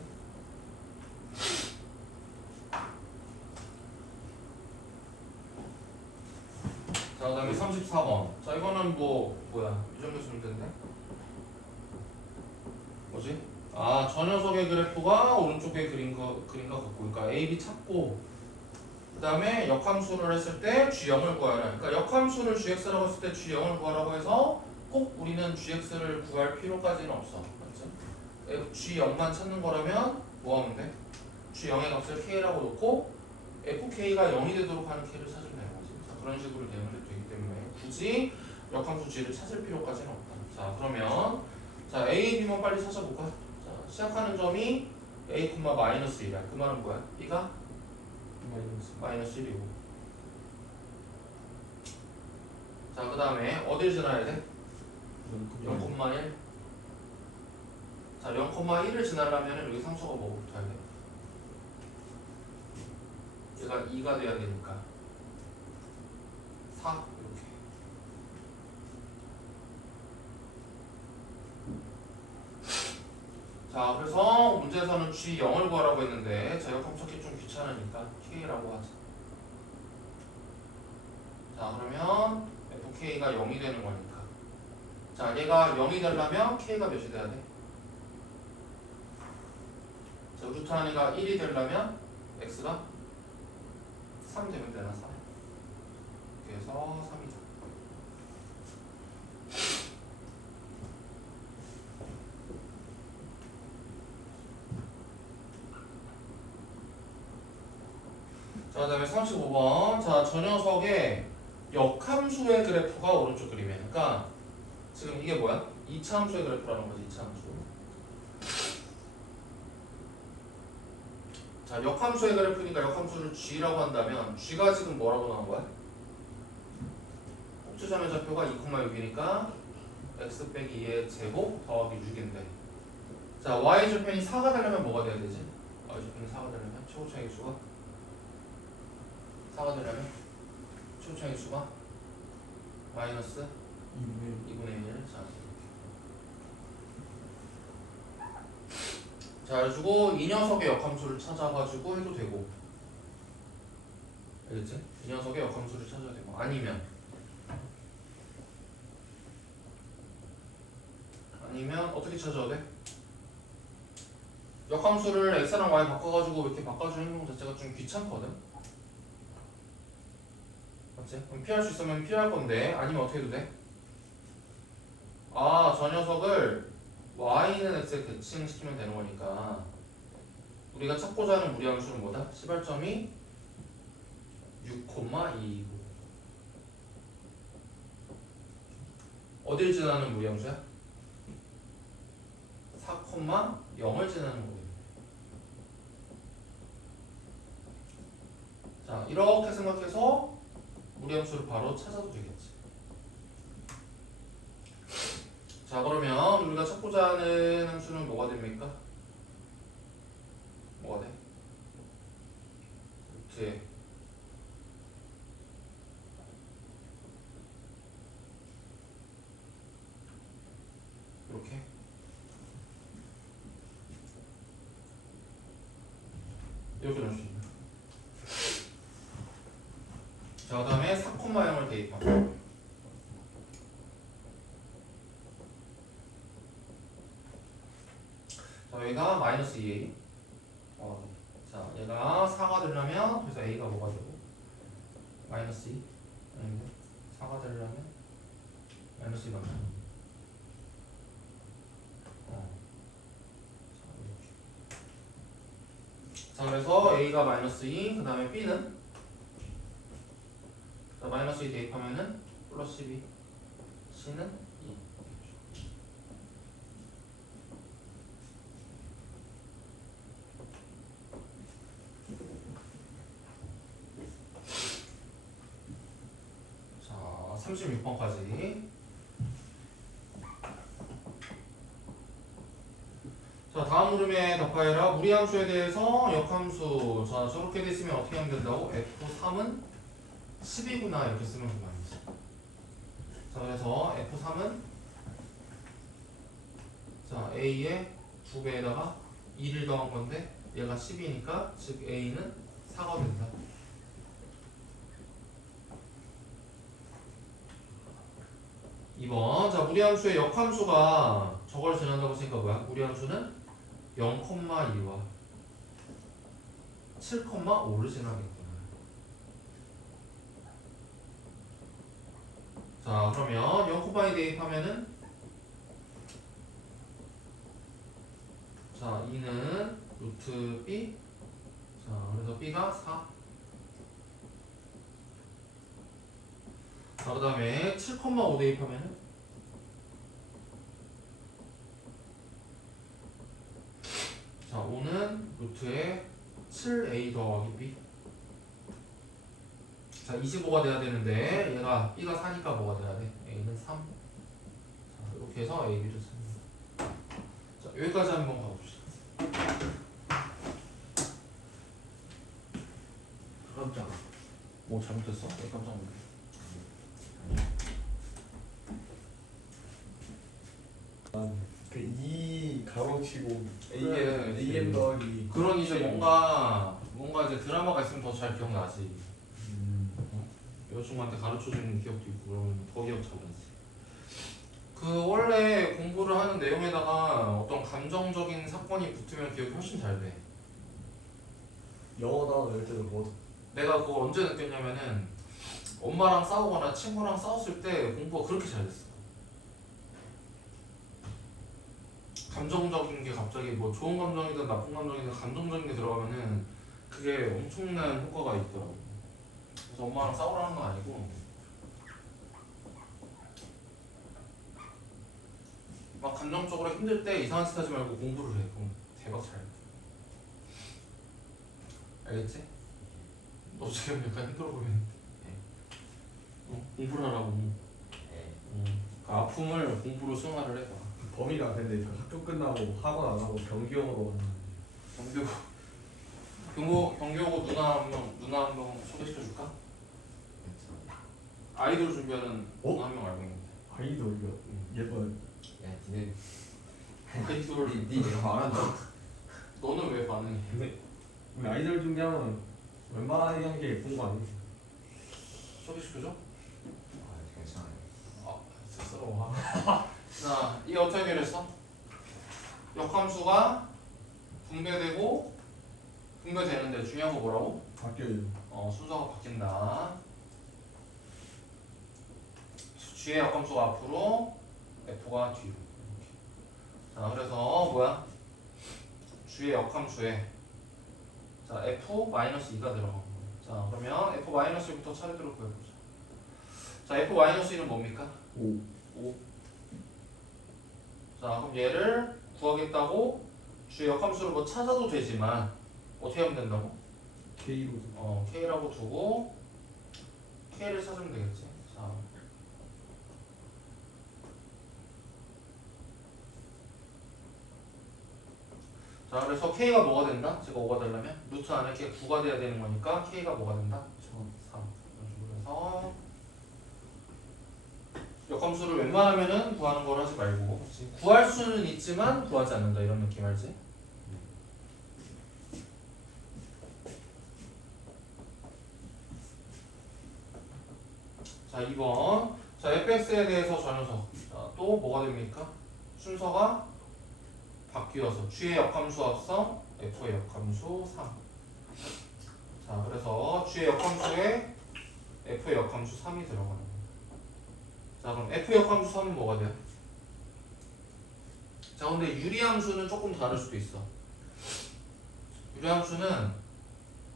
자, 그 다음에 34번. 자, 이거는 뭐야? 이 정도 쓰면 되는데? 뭐지? 아, 저 녀석의 그래프가 오른쪽에 그림과 같고, 그러니까 A, B 찾고, 그 다음에 역함수를 했을 때 G0을 구하라. 그러니까 역함수를 GX라고 했을 때 G0을 구하라고 해서 꼭 우리는 GX를 구할 필요까지는 없어. 맞지? G0만 찾는 거라면 뭐 하면 돼? G0의 값을 K라고 놓고 FK가 0이 되도록 하는 K를 찾으면 되는 거지. 자, 그런 식으로 대응을 해도 되기 때문에 굳이 역함수 G를 찾을 필요까지는 없다. 자, 그러면 자, A, B만 빨리 찾아볼까? 자, 시작하는 점이 A, 마이너스 1이야. 그 말은 뭐야? B가 마이너스 1이고. 자, 그 다음에 어딜 지나야 돼? 0,1. 자, 0,1을 지나려면 여기 상수가 뭐가 붙어야 돼? 얘가 2가 돼야 되니까 4 이렇게. 자, 그래서 문제에서는 G0을 구하라고 했는데 자, 역함 찾기 좀 귀찮으니까 K라고 하자. 자, 그러면 FK가 0이 되는 거니까 자, 얘가 0이 되려면 K가 몇이 돼야 돼? 자, 루트 안에가 1이 되려면 X가 3 되면 되나? 4. 이렇게 해서 3이죠. 자, 그 다음에 35번. 자, 저 녀석의 역함수의 그래프가 오른쪽 그림이야. 그러니까 지금 이게 뭐야? 2차 함수의 그래프라는 거지, 2차 함수. 자, 역함수의 그래프니까 역함수를 g라고 한다면 g가 지금 뭐라고 나온 거야? 꼭지점의 좌표가 2,6이니까 x 빼기 2의 제곱 더하기 6인데, 자, y좌편이 4가 되려면 뭐가 돼야 되지? y좌편이 4가 되려면 최고차의 수가 4가 되려면 최고차의 수가 마이너스 2분의 1. 자, 그래가지고 이 녀석의 역함수를 찾아가지고 해도 되고, 알겠지? 이 녀석의 역함수를 찾아야 되고, 아니면 어떻게 찾아야 돼? 역함수를 x랑 y 바꿔가지고 이렇게 바꿔주는 행동 자체가 좀 귀찮거든? 맞지? 그럼 피할 수 있으면 피할 건데, 아니면 어떻게 해도 돼? 아, 저 녀석을 y는 x에 대칭시키면 되는 거니까 우리가 찾고자 하는 무리함수는 뭐다? 시발점이 6,2이고 어딜 지나는 무리함수야? 4,0을 지나는 거예요. 자, 이렇게 생각해서 무리함수를 바로 찾아도 되겠지. 자, 그러면 우리가 찾고자 하는 함수는 뭐가 됩니까? 뭐가 돼? 루트에 이렇게 넣을 수 있는. 자, 그 다음에 4,0을 대입하면 자, 여기가 마이너스 2a. 자, 얘가 4가 되려면 그래서 a가 뭐가 되고 마이너스 2 아닌데 4가 되려면 마이너스 2 맞나? 자, 그래서 a가 마이너스 2, 그 다음에 b는 자, 마이너스 2 대입하면은 플러스 12, c는 2. 자, 36번까지. 자, 다음 물음에 답하여라. 무리함수에 대해서 역함수. 자, 저렇게 됐으면 어떻게 하면 된다고? F3은 10이구나 이렇게 쓰면 그만이지. 자, 그래서 F3은 자, A의 2배에다가 2를 더한 건데 얘가 10이니까 즉 A는 4가 된다. 이번 자, 무리함수의 역함수가 저걸 지난다고 했으니까 뭐야? 무리함수는 0,2와 7,5를 지나겠구나. 자, 그러면 0,2 대입하면은 자, 2는 루트 b. 자, 그래서 b가 4. 자, 그 다음에 7,5 대입하면은 자, 5는 루트에 7a 더하기 b. 자, 25가 돼야 되는데 얘가 b가 4니까 뭐가 돼야 돼? a는 3. 자, 이렇게 해서 a, b를 찾는. 자, 여기까지 한번 가봅시다. 깜짝. 뭐 잘못했어? 왜 깜짝 놀래? 그 2 가로치고 그래, AM 더하기. 그런 이제 뭔가 이제 드라마가 있으면 더 잘 기억나지. 여자친구한테 가르쳐주는 기억도 있고 그러면 더 기억 잘 나지. 그 원래 공부를 하는 내용에다가 어떤 감정적인 사건이 붙으면 기억이 훨씬 잘 돼. 영어 단어 낼 때도 뭐 내가 그걸 언제 느꼈냐면은 엄마랑 싸우거나 친구랑 싸웠을 때 공부가 그렇게 잘 됐어. 감정적인 게 갑자기 뭐 좋은 감정이든 나쁜 감정이든 감정적인 게 들어가면은 그게 엄청난 효과가 있더라고. 그래서 엄마랑 싸우라는 건 아니고 막 감정적으로 힘들 때 이상한 짓 하지 말고 공부를 해. 그럼 대박 잘 돼. 알겠지? 너 지금 약간 힘들어 보이는데. 공부를 하라고. 그 아픔을 공부로 승화를 해봐. 범위가 근데 그 학교 끝나고 학원 안 하고 변기형으로 왔는데 경교고 누나 한 명 소개시켜 줄까? 아이돌 준비하는 누나 한 명 알고 있는데. 아이돌 이거 예뻐요. 야 니네 아이돌 니 이거 안 한다. 너는 왜 반응해? 근데 우리 아이돌 준비하면 웬만한 게 예쁜 거 아니지? 소개시켜줘? 아 괜찮아요. 아 쑥스러워. 자, 이 어떻게 해결했어? 역함수가 분배되는데 중요한 거 뭐라고? 바뀌어요. 순서가 바뀐다. G의 역함수가 앞으로, F가 뒤로. 자, 그래서 뭐야? G의 역함수에 자 F-2가 들어간 거야. 자, 그러면 F-1부터 차례대로 구해보자. 자, F-1은 뭡니까? 5. 5. 자, 그럼 얘를 구하겠다고 G의 역함수를 뭐 찾아도 되지만 어떻게 하면 된다고? K로. K라고 두고 K를 찾으면 되겠지. 자, 그래서 K가 뭐가 된다? 제가 5가 되려면 루트 안에 K 9가 돼야 되는 거니까 K가 뭐가 된다? 3. 그래서 역함수를 웬만하면은 구하는 걸 하지 말고, 그치? 구할 수는 있지만 구하지 않는다 이런 느낌 알지? 자, 2번. 자, fx에 대해서 저 녀석. 자, 또 뭐가 됩니까? 순서가 바뀌어서 g의 역함수 합성, f의 역함수 3. 자, 그래서 g의 역함수에 f의 역함수 3이 들어가는 거예요. 자, 그럼 f의 역함수 3은 뭐가 돼요? 자, 근데 유리함수는 조금 다를 수도 있어. 유리함수는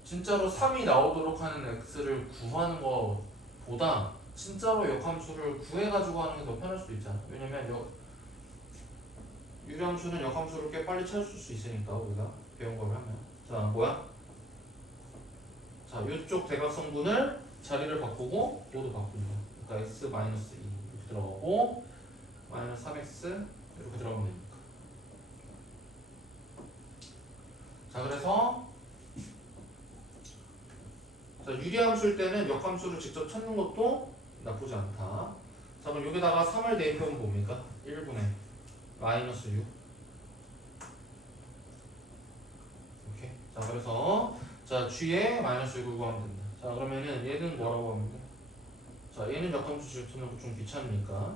진짜로 3이 나오도록 하는 x를 구하는 것보다 진짜로 역함수를 구해가지고 하는 게 더 편할 수도 있잖아. 왜냐면 유리함수는 역함수를 꽤 빨리 찾을 수 있으니까 우리가 배운 걸 하면. 자, 뭐야? 자, 이쪽 대각선분을 자리를 바꾸고 모두 바꾼다. 그러니까 x-2 이렇게 들어가고 마이너스 3x 이렇게 들어가면 되니까. 자, 그래서 자, 유리함수일 때는 역함수를 직접 찾는 것도 나쁘지 않다. 자, 그럼 여기다가 3을 대입하면 뭡니까? 1분의 마이너스 6. 이렇게. 자, 그래서 자, g에 마이너스 6을 구하면 된다. 자, 그러면은 얘는 뭐라고 하면 돼? 자, 얘는 역함수 질투는 좀 귀찮으니까.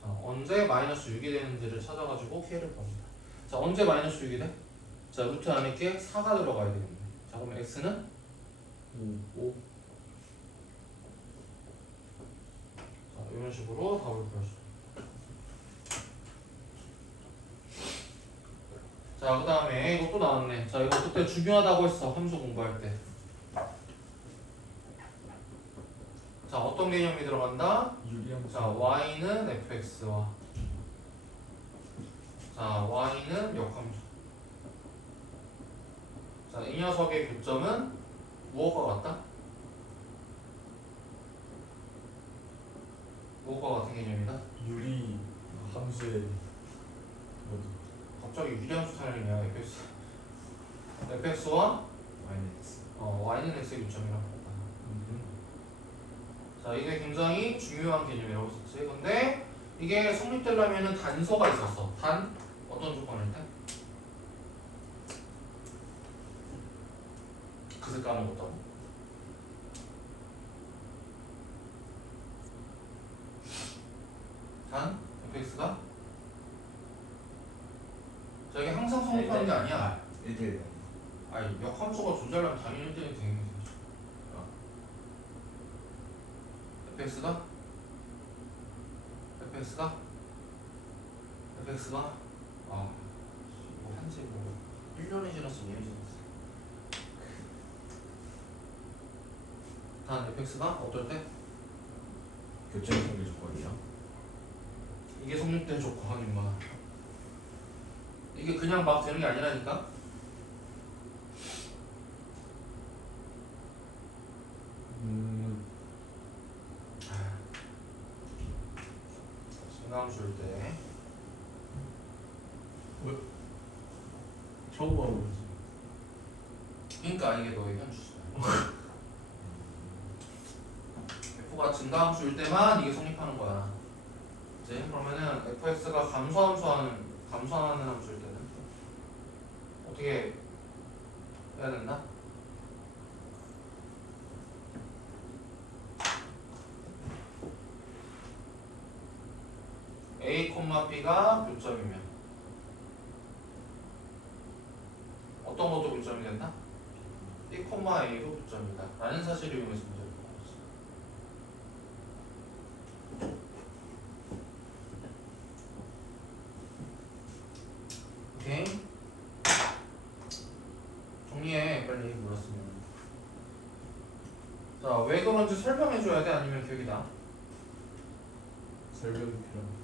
자, 언제 마이너스 6이 되는지를 찾아가지고 k를 구합니다. 자, 언제 마이너스 6이 돼? 자, 루트 안에 게 4가 들어가야 되겠네. 자, 그럼 x는 5. 자, 이런 식으로 답을 구할 수 있어요. 자, 그 다음에 이것도 나왔네. 자, 이거 그때 중요하다고 했어. 함수 공부할 때. 자, 어떤 개념이 들어간다? 유리함수. 자, y는 fx와 자, y는 역함수. 자, 이 녀석의 교점은 무엇과 같다? 무엇과 같은 개념이다? 유리 함수의 뭐지? 갑자기 유리함수 타령이야. fx와 마이너스. y는 x의 교점이라고 했다. 자, 이게 굉장히 중요한 개념이라고 했었지. 근데 이게 성립되려면 단서가 있었어. 어떤 조건일 때? 그새 까먹었다고? fx가? 자, 이게 항상 성립하는 게 아니야. 1대1. 아니, 역함수가 존재하려면 당연히 1대1이 되는 거지. fx가 아, 뭐 한지 뭐 1년이 지났어 2년이 지났어. 단 fx가 어떨 때? 교점 성질 조건이요. 이게 성립된 조건 임마. 이게 그냥 막 되는 게 아니라니까. 증강줄 때 처음 하는 거지. 그러니까 이게 너의 현주소야. f가 증가함수일 때만 이게 성립하는 거야. 이제 그러면은 fx가 감소하는 함수일 때는 어떻게 해야 된다? a, b가 교점이면 어떤 것도 교점이 된다? b, a도 교점이다 라는 사실을 이용해서 문제를 풀어봤어. 오케이? 정리해 빨리 물었으면. 자, 왜 그런지 설명해줘야 돼? 아니면 기억이다? 설명이 필요한.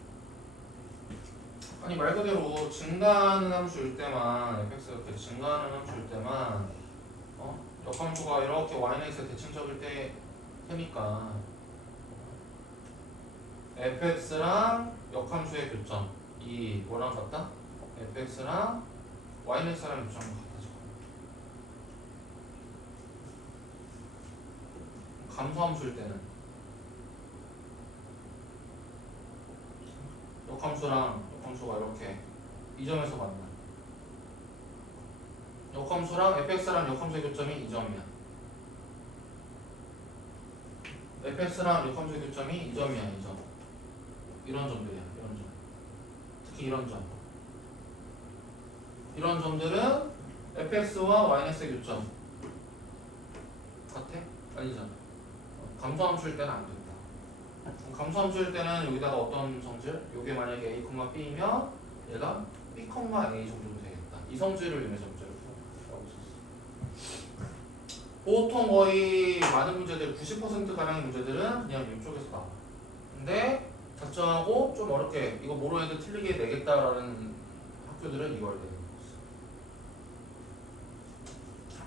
아니 말 그대로 증가하는 함수일 때만 fx가 이렇게 증가하는 함수일 때만 역함수가 이렇게 y는 x에 대칭적일 테니까 fx랑 역함수의 교점 이 뭐랑 같다? fx랑 y는 x랑 교점과 같아져. 감소함수일 때는 역함수가 이렇게 이 점에서 만나. 역함수랑 fx랑 역함수의 교점이 이 점이야. fx랑 역함수의 교점이 이 점이야, 이 점. 이런 점들이야, 이런 점. 특히 이런 점. 이런 점들은 fx와 yx의 교점 같아? 아니잖아. 감소함수일 때는 안 된다. 감소함수일 때는 여기다가 어떤 성질? 이게 만약에 a, b이면 얘가 b, a 정도로 되겠다. 이 성질을 이용해서 문제를 풀어라고 썼어. 보통 거의 많은 문제들, 90%가량의 문제들은 그냥 이쪽에서 나와. 근데 작정하고 좀 어렵게 이거 모르는 애들 틀리게 내겠다라는 학교들은 이걸 내는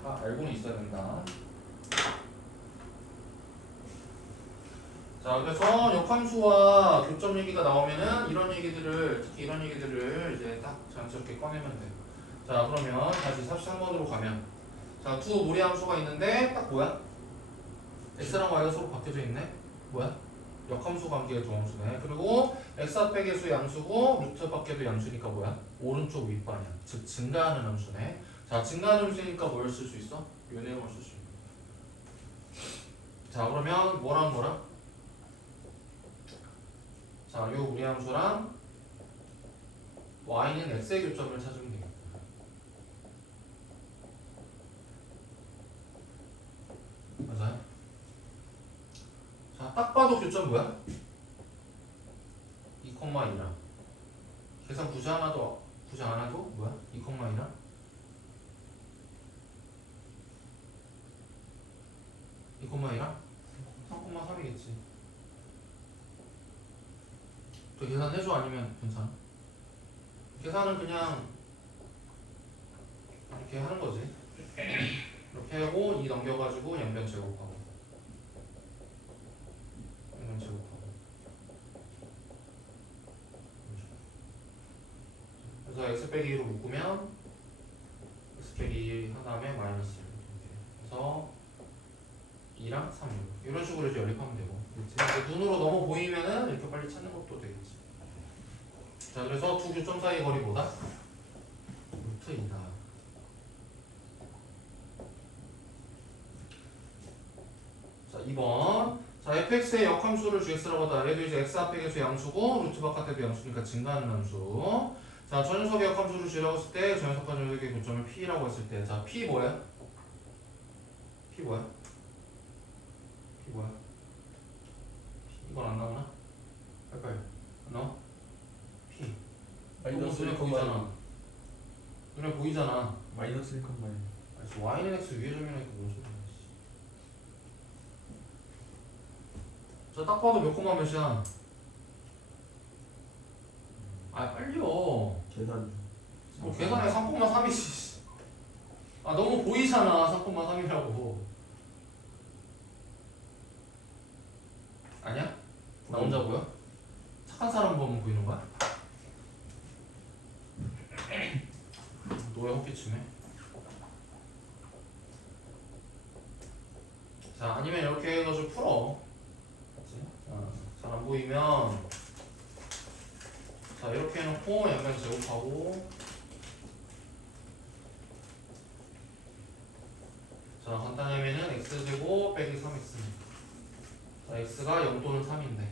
거지. 알고는 있어야 된다. 자, 그래서 역함수와 교점 얘기가 나오면은 이런 얘기들을, 특히 이런 얘기들을 이제 딱 자연스럽게 꺼내면 돼. 자, 그러면 다시 43번으로 가면, 자, 두 무리함수가 있는데 딱 뭐야? x랑 y가 서로 바뀌어져 있네. 뭐야? 역함수 관계의 두 함수네. 그리고 x 앞에 계수 양수고 루트 밖에도 양수니까 뭐야? 오른쪽 윗반이야. 즉 증가하는 함수네. 자, 증가하는 함수니까 뭘 쓸 수 있어? 이 내용을 쓸 수 있어. 자, 그러면 뭐랑 뭐랑? 자, 요 무리함수랑 y는 x의 교점을 찾으면 되겠다. 맞아요? 자, 딱 봐도 교점 뭐야? 2,2랑 계산 굳이 안 해도 뭐야? 2,2랑 2,2랑 3,3이겠지. 또 계산해줘 아니면 괜찮아? 계산은 그냥 이렇게 하는 거지. 이렇게 하고 2 넘겨가지고 양변 제곱하고 양변 제곱하고. 그래서 x 빼기 2로 묶으면 x 빼기 2 한 다음에 마이너스 1 그래서 2랑 3 이런 식으로 이제 연립하면 되고. 그치? 눈으로 너무 보이면은 이렇게 빨리 찾는 것도 되겠지. 자, 그래서 두 교점 사이 거리 뭐다? 루트 2다. 자, 2번. 자, fx의 역함수를 gx라고 하다. 얘도 이제 x 앞에 계수 양수고 루트 바깥에도 양수니까 증가하는 함수. 자, 저 녀석의 역함수를 g라고 했을 때, 저 녀석과 저 녀석의 교점을 p라고 했을 때, 자, p 뭐야? p 뭐야? p 뭐야? 눈에 보이잖아. 눈에 보이잖아. 마이너스 1,1. 아니, y는 x 위에 점이라니까 뭔 소리야. 자, 딱 봐도 몇 콤마 몇이야? 아, 빨리요. 계산. 뭐 계산해 3,3이지. 아, 너무 보이잖아. 3,3이라고. 아니야? 나 혼자 보여? 착한 사람 보면 보이는 거야? 노예 헛기침해. 자, 아니면 이렇게 해가지고 풀어. 잘 안 보이면 자, 이렇게 해놓고 양변 제곱하고 자, 간단하면은 x제곱 빼기 3x. 자, x가 0 또는 3인데.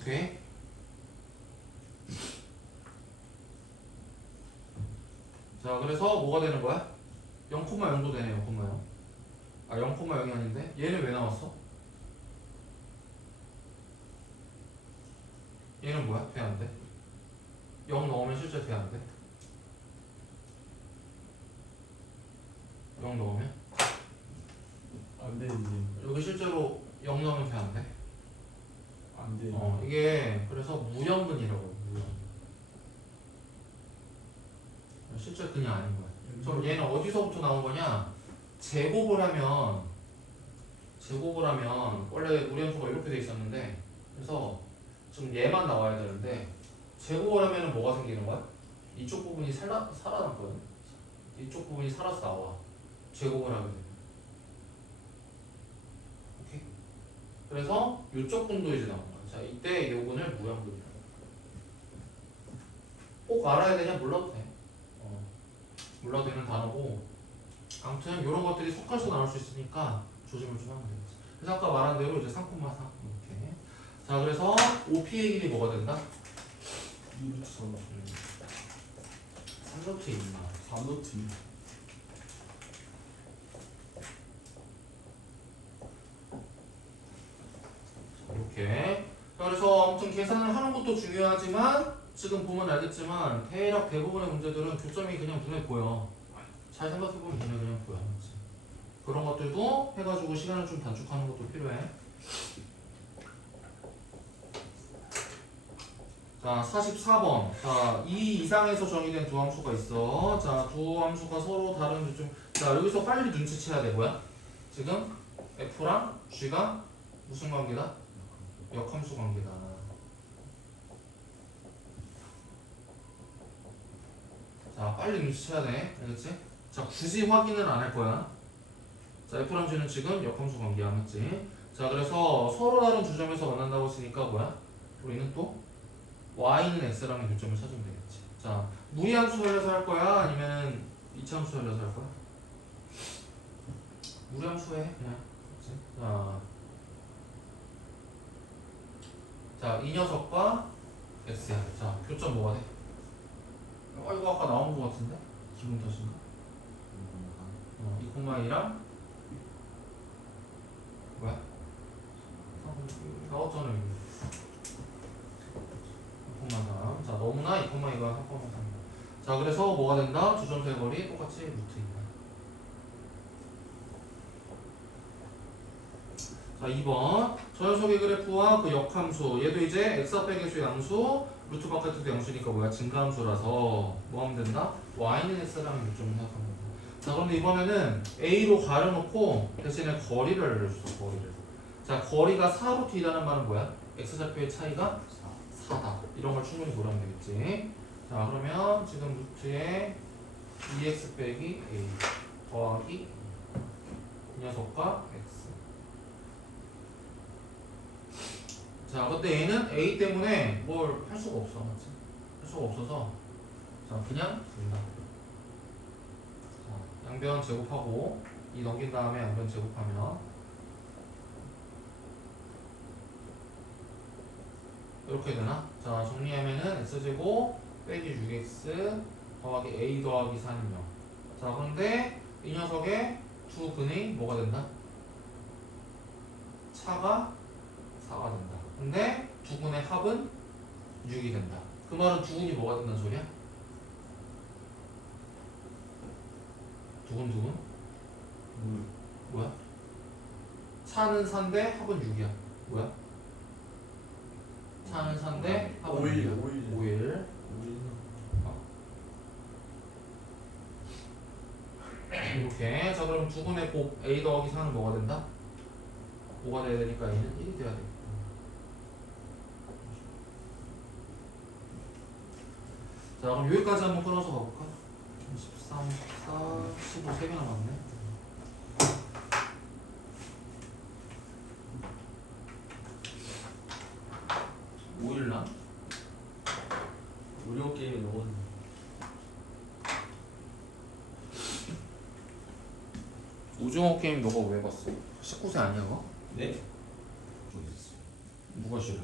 오케이? 자, 그래서 뭐가 되는 거야? 0,0도 되네. 0,0. 아, 0,0이 아닌데? 얘는 왜 나왔어? 얘는 뭐야? 돼 안 돼? 0 넣으면 실제 돼 안 돼? 0 넣으면? 안 되지. 여기 실제로 0 넣으면 돼 안 돼? 안 돼. 이게 그래서 무형근이라고. 무형근. 실제 근이 아닌 거야. 그럼 얘는 어디서부터 나온 거냐? 제곱을 하면 원래 무리함수가 이렇게 돼 있었는데 그래서 지금 얘만 나와야 되는데 제곱을 하면은 뭐가 생기는 거야? 이쪽 부분이 살아남거든. 이쪽 부분이 살아서 나와. 제곱을 하게 되면. 오케이? 그래서 이쪽 분도 이제 나온 거야. 자, 이때 요근을 무형근이라고. 꼭 알아야 되냐? 몰라도 돼. 몰라도 되는 단어고 아무튼 이런 것들이 섞어서 나올 수 있으니까 조심을 좀 하면 되겠지. 그래서 아까 말한 대로 이제 3,3 이렇게. 자, 그래서 OP의 길이 뭐가 된다? 2루트 3. 3루트 2마. 3루트 2. 이렇게. 자, 그래서 아무튼 계산을 하는 것도 중요하지만 지금 보면 알겠지만 대략 대부분의 문제들은 교점이 그냥 눈에 보여. 잘 생각해보면 눈에 그냥 보여. 그렇지? 그런 것들도 해가지고 시간을 좀 단축하는 것도 필요해. 자, 44번. 자, 2 이상에서 정의된 두 함수가 있어. 자, 두 함수가 서로 다른 요점. 자, 여기서 빨리 눈치채야 돼. 뭐야? 지금 F랑 G가 무슨 관계다? 역함수 관계다. 자, 빨리 눈치채야 돼. 알겠지? 자, 굳이 확인은 안 할 거야. 자, F랑 G는 지금 역함수 관계야. 맞지? 자, 그래서 서로 다른 두 점에서 만난다고 했으니까 뭐야? 우리는 또 y는 x라는 교점을 찾으면 되겠지. 자, 무리함수 살려서 할 거야? 아니면 이차함수 살려서 할 거야? 무리함수 해 그냥. 그치? 자, 이 녀석과 x야. 자, 교점 뭐가 돼? 이거 아까 나온 거 같은데? 기분 탓인가? 2,2랑 뭐야? 나왔잖아 이거. 2,3. 자, 너무나 2,2가 3,3. 자, 그래서 뭐가 된다? 두 점수의 거리 똑같이 루트 2다. 자, 2번. 저 녀석의 그래프와 그 역함수. 얘도 이제 x 빼기 수의 양수, 루트 바깥에도 양수니까 뭐야? 증가함수라서 뭐 하면 된다? y는 x라는 요점을 생각하면 된다. 자, 그런데 이번에는 a로 가려놓고 대신에 거리를 알려줬어. 거리를. 자, 거리가 4루트 2라는 말은 뭐야? x좌표의 차이가 4다. 이런 걸 충분히 보려면 되겠지. 자, 그러면 지금 루트에 2x 빼기 a 더하기 이 녀석과 x. 자, 근데 얘는 a 때문에 뭘 할 수가 없어. 맞지? 할 수가 없어서 자, 그냥 된다. 자, 양변 제곱하고 2 넘긴 다음에 양변 제곱하면 이렇게 되나? 자, 정리하면은 x제곱 빼기 6x 더하기 a 더하기 4는요. 자, 그런데 이 녀석의 두 근이 뭐가 된다? 차가 4가 된다. 근데 두 근의 합은 6이 된다. 그 말은 두근이 뭐가 된다는 소리야? 두근두근? 뭐야? 4는 4인데 합은 6이야. 뭐야? 4는 4인데 합은 5일, 6이야. 5일. 5일. 이렇게. 자, 그럼 두근의 곱 A 더하기 4는 뭐가 된다? 5가 돼야 되니까 A는 1이 돼야 돼. 자, 그럼 여기까지 한번 끊어서 가볼까? 13, 14, 15, 3개 남았네. 오일남? 무료 게임에 넣은 오징어 게임 너가 왜 봤어? 19세 아니야 그거? 네? 좀 있어. 누가 싫어?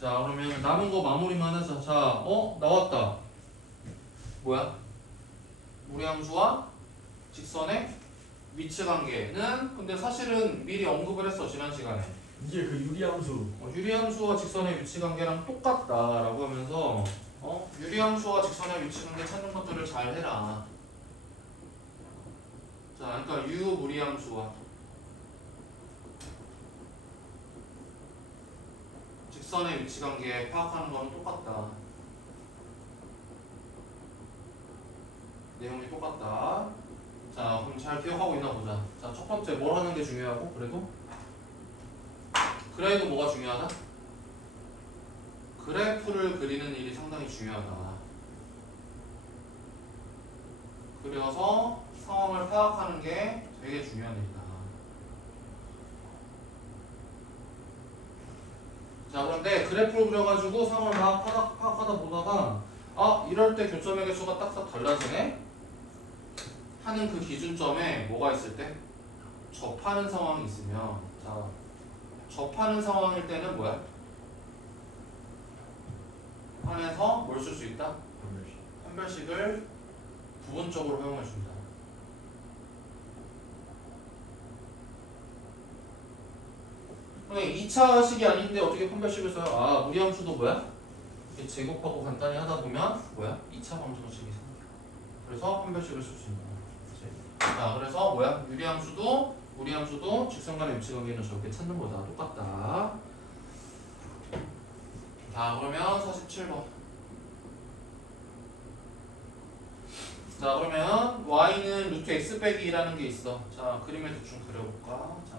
자, 그러면 남은 거 마무리만 하자. 자, 나왔다. 뭐야? 우리 함수와 직선의 위치 관계는 근데 사실은 미리 언급을 했어 지난 시간에. 이게 그 유리함수. 유리함수와 직선의 위치 관계랑 똑같다라고 하면서 유리함수와 직선의 위치 관계 찾는 것들을 잘 해라. 자, 그러니까 유무리함수와 직선의 위치 관계 파악하는 거는 똑같다. 내용이 똑같다. 자, 그럼 잘 기억하고 있나 보자. 자, 첫 번째 뭘 하는 게 중요하고 그래도 뭐가 중요하다? 그래프를 그리는 일이 상당히 중요하다. 그려서 상황을 파악하는 게 되게 중요한 일이다. 자, 그런데 그래프를 그려가지고 상황을 파악하다 보다가 이럴 때 교점의 개수가 딱딱 달라지네? 하는 그 기준점에 뭐가 있을 때? 접하는 상황이 있으면 자, 접하는 상황일 때는 뭐야? 안에서 뭘 쓸 수 있다? 판별식을 부분적으로 활용해 준다. 근데 2차식이 아닌데 어떻게 판별식을 써요? 무리함수도 뭐야? 이렇게 제곱하고 간단히 하다 보면 뭐야? 2차 방정식이 생겨. 그래서 판별식을 쓸 수 있는 거야. 자, 그래서 뭐야? 유리함수도 무리함수도 직선 간의 위치 관계는 저렇게 찾는 거다. 똑같다. 자, 그러면 47번. 자, 그러면 y는 루트 x 빼기 2라는 게 있어. 자, 그림을 대충 그려볼까? 자,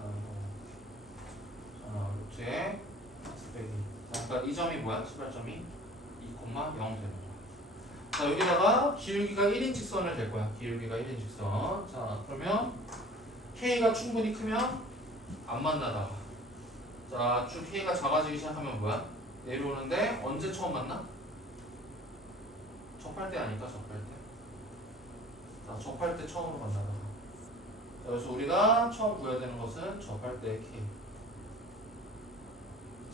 루트에 x 빼기 2. 자, 그러니까 이 점이 뭐야? 시발점이 2,0 되는 거야. 자, 여기다가 기울기가 1인 직선을 댈 거야. 기울기가 1인 직선. 자, 그러면 k가 충분히 크면 안 만나다가 자, 쭉 k가 작아지기 시작하면 뭐야? 내려오는데 언제 처음 만나? 접할 때 아닐까? 접할 때. 자, 접할 때 처음으로 만나다가. 자, 그래서 우리가 처음 구해야 되는 것은 접할 때 k.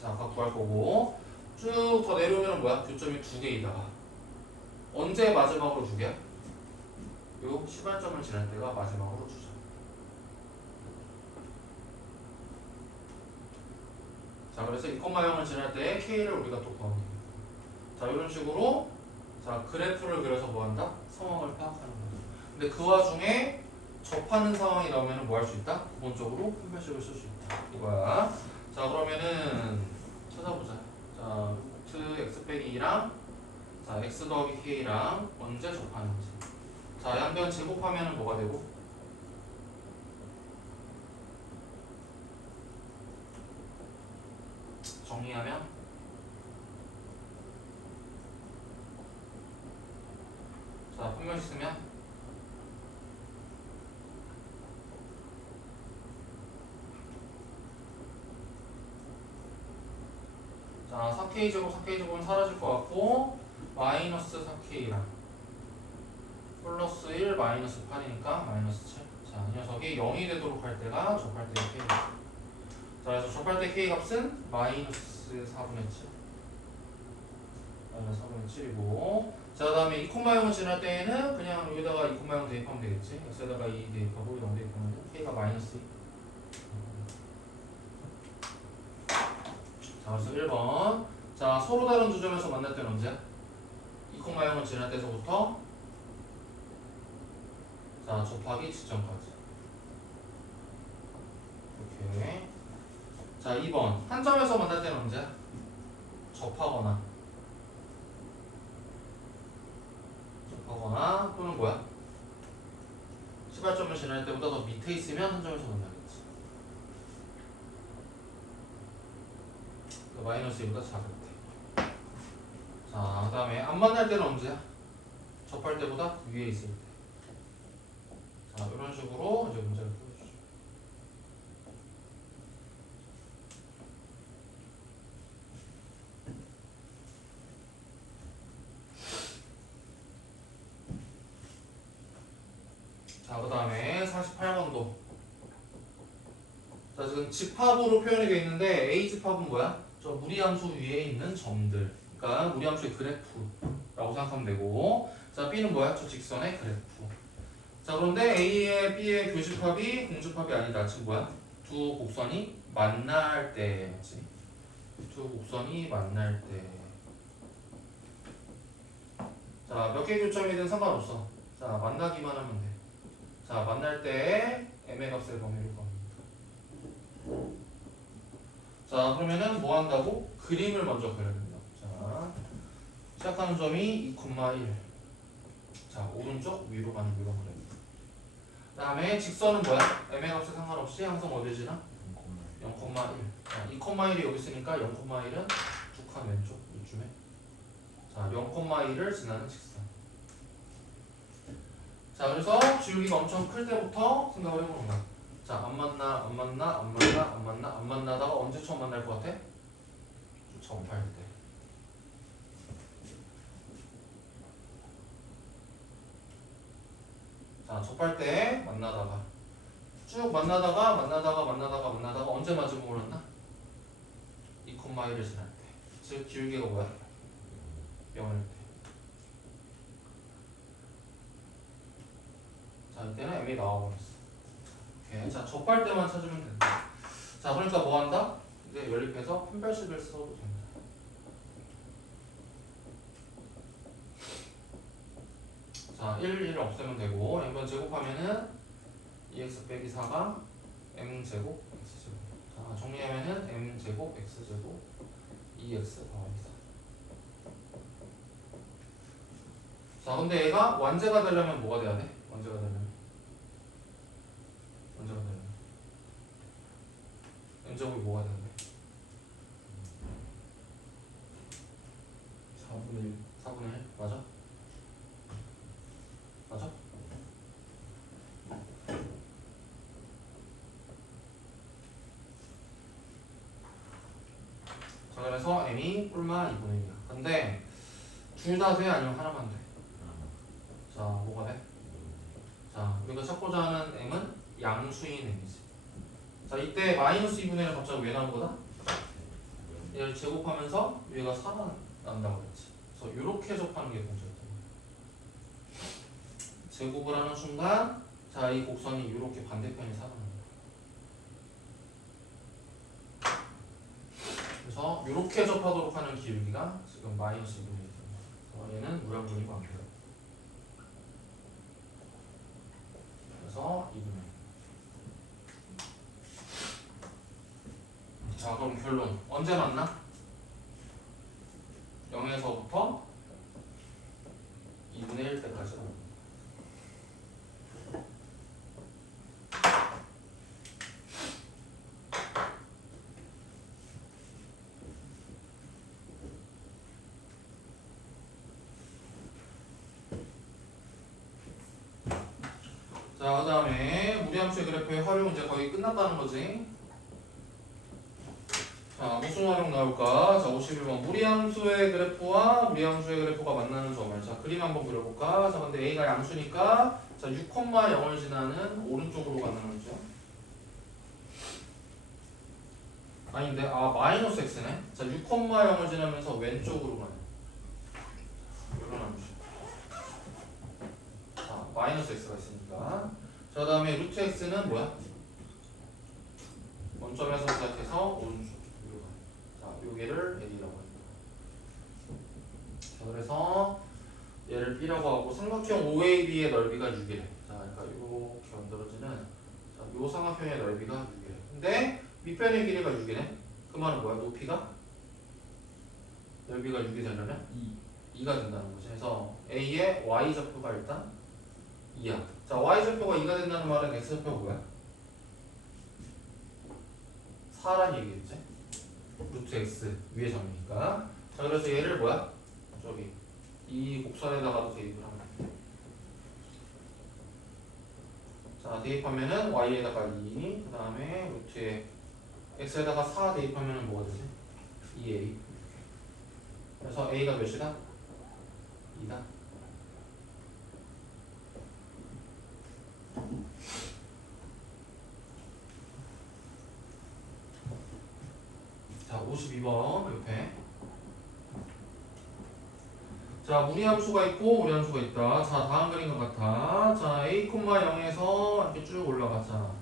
자, 아까 구할 거고 쭉 더 내려오면 뭐야? 교점이 2개이다가 언제 마지막으로 2개야? 요 시발점을 지날 때가 마지막으로 2점. 자, 그래서 2,0을 지날 때 k를 우리가 또 구하면 됩니다. 자, 이런 식으로 자, 그래프를 그려서 뭐 한다? 상황을 파악하는 거죠. 근데 그 와중에 접하는 상황이 나오면 뭐 할 수 있다? 기본적으로 판별식을 쓸 수 있다. 이거야. 자, 그러면은 찾아보자. 자, 루트 x 빼기 2랑 자, x 더하기 k랑 언제 접하는지. 자, 양변 제곱하면 뭐가 되고? 정리하면 자, 분명히 쓰면 자, 4k제곱 4k제곱은 사라질 것 같고 마이너스 4k랑 플러스 1 마이너스 8이니까 마이너스 7. 자, 이 녀석이 0이 되도록 할 때가 접할 때 k. 자, 그래서 접할 때 k 값은 마이너스 4분의 7. 마이너스 4분의 7이고 자, 그 다음에 2,0을 지날 때에는 그냥 여기다가 2,0 대입하면 되겠지. x에다가 2 대입하고 0 대입하면 k가 마이너스 2. 자, 그래서 1번. 자, 서로 다른 두 점에서 만날 때는 언제야? 2,0을 지날 때서부터 자, 접하기 직전까지. 오케이. 자, 2번. 한 점에서 만날 때는 언제야? 접하거나 또는 뭐야? 시발점을 지날 때보다 더 밑에 있으면 한 점에서 만나겠지. 마이너스 2보다 작을 때. 자, 그 다음에 안 만날 때는 언제야? 접할 때보다 위에 있을 때. 자, 이런 식으로 이제 문제를 풀어주죠. 자, 그 다음에 48번도. 자, 지금 집합으로 표현이 되어 있는데 A 집합은 뭐야? 저 무리함수 위에 있는 점들. 그러니까 무리함수의 그래프라고 생각하면 되고, 자, B는 뭐야? 저 직선의 그래프. 자, 그런데 A의 B의 교집합이 공집합이 아니다. 지금 뭐야? 두 곡선이 만날 때, 맞지? 두 곡선이 만날 때. 자, 몇 개 교점이든 상관없어. 자, 만나기만 하면 돼. 자, 만날 때 M의 값의 범위를 구합니다. 자, 그러면은 뭐 한다고? 그림을 먼저 그려야 됩니다. 자, 시작하는 점이 2,1. 자, 오른쪽 위로 가는 위로 그려야 됩니다. 그 다음에 직선은 뭐야? M의 값에 상관없이 항상 어디 지나? 0,1. 자, 2,1이 여기 있으니까 0,1은 두 칸 왼쪽 이쯤에. 자, 0,1을 지나는 직선. 자, 그래서 기울기가 엄청 클 때부터 생각을 해보는 거야. 자, 안 만나다가 언제 처음 만날 것 같아? 접할 때. 자, 접할 때 만나다가 쭉 만나다가 언제 마주보고 그랬나? 2,1을 지날 때. 즉 기울기가 뭐야? 0일 때. 자, 이때는 M이 나와버렸어. 오케이. 자, 접할 때만 찾으면 된다. 자, 그러니까 뭐 한다? 이제 연립해서 판별식을 써도 된다. 자, 1 없애면 되고, M번 제곱하면은 2x 빼기 4가 M제곱 X제곱. 자, 정리하면은 M제곱 X제곱 2x 더하기 4. 자, 근데 얘가 완제가 되려면 뭐가 돼야 돼? 완제가 되려면 M제곱이 뭐가 돼야 돼? 4분의 1. 4분의 1? 맞아? 맞아? 자, 그래서 M이 뿔마 2분의 1이야. 근데 둘 다 돼? 아니면 하나만 돼? 자, 뭐가 돼? 자, 우리가 찾고자 하는 M은 양수인 M이지. 자, 이때 마이너스 2분의 1은 갑자기 왜 나온 거다? 얘를 제곱하면서 위가 살아난다고 그랬지. 그래서 이렇게 접하는 게 문제였던 거야. 제곱을 하는 순간, 자, 이 곡선이 이렇게 반대편이 살아난다. 그래서 이렇게 접하도록 하는 기울기가 지금 마이너스 2분의 1입니다. 얘는 무량분이고 안 돼요. 그래서 2분의 1. 자, 그럼 결론. 언제 만나? 0에서부터 2분의 1 때까지 만나. 자, 그 다음에 무리함수의 그래프의 활용 이제 거의 끝났다는 거지. 자, 무슨 활용 나올까? 자, 51번. 무리함수의 그래프와 무리함수의 그래프가 만나는 점을. 자, 그림 한번 그려볼까? 자, 근데 A가 양수니까, 자, 6,0을 지나는 오른쪽으로 가는 거죠. 아닌데, 마이너스 x네. 자, 6,0을 지나면서 왼쪽으로 가네. 이런 함수. 자, 마이너스 x가 있으니까. 자, 그 다음에 루트 x는 뭐야? 원점에서 시작해서 오른쪽. 자, 여기 개를 A라고 합니다. 자, 그래서 얘를 B라고 하고 삼각형 OAB의 넓이가 6이래. 자, 그러니까 이렇게 만들어지는 자, 요 삼각형의 넓이가 6이래. 근데 밑변의 길이가 6이네. 그 말은 뭐야? 높이가? 넓이가 6이 되려면 2가 된다는 거지. 그래서 A의 Y좌표가 일단 2야. 자, Y좌표가 2가 된다는 말은 X좌표가 뭐야? 4란 얘기겠지? 루트 X 위에 점이니까. 자, 그래서 얘를 뭐야? 저기 이 곡선에다가도 대입을 하면 돼. 자, 대입하면은 Y에다가 2, 그 다음에 루트에 X에다가 4 대입하면은 뭐가 되지? 2A. 그래서 A가 몇이다? 2다. 자, 52번 옆에. 자, 무리함수가 있고 무리함수가 있다. 자, 다음 그림과 같아. 자, A, 0에서 이렇게 쭉 올라가자.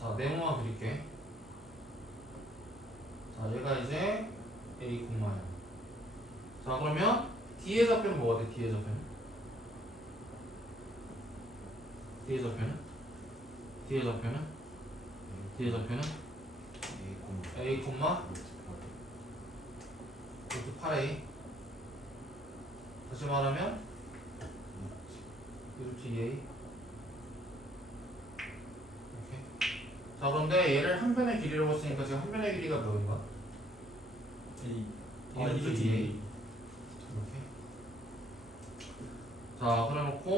자, 네모만 그릴게. 자, 얘가 이제 A, 0야. 자, 그러면 D의 좌표는 뭐가 돼? D의 좌표는? D의 좌표는? D의 좌표는? D의 좌표는? A, 루트 8A. 다시 말하면 루트 2A. 이렇게. 자, 그런데 얘를 한 변의 길이라고 했으니까 지금 한 변의 길이가 몇인가? A 루트 2A. 이렇게. 자, 그래놓고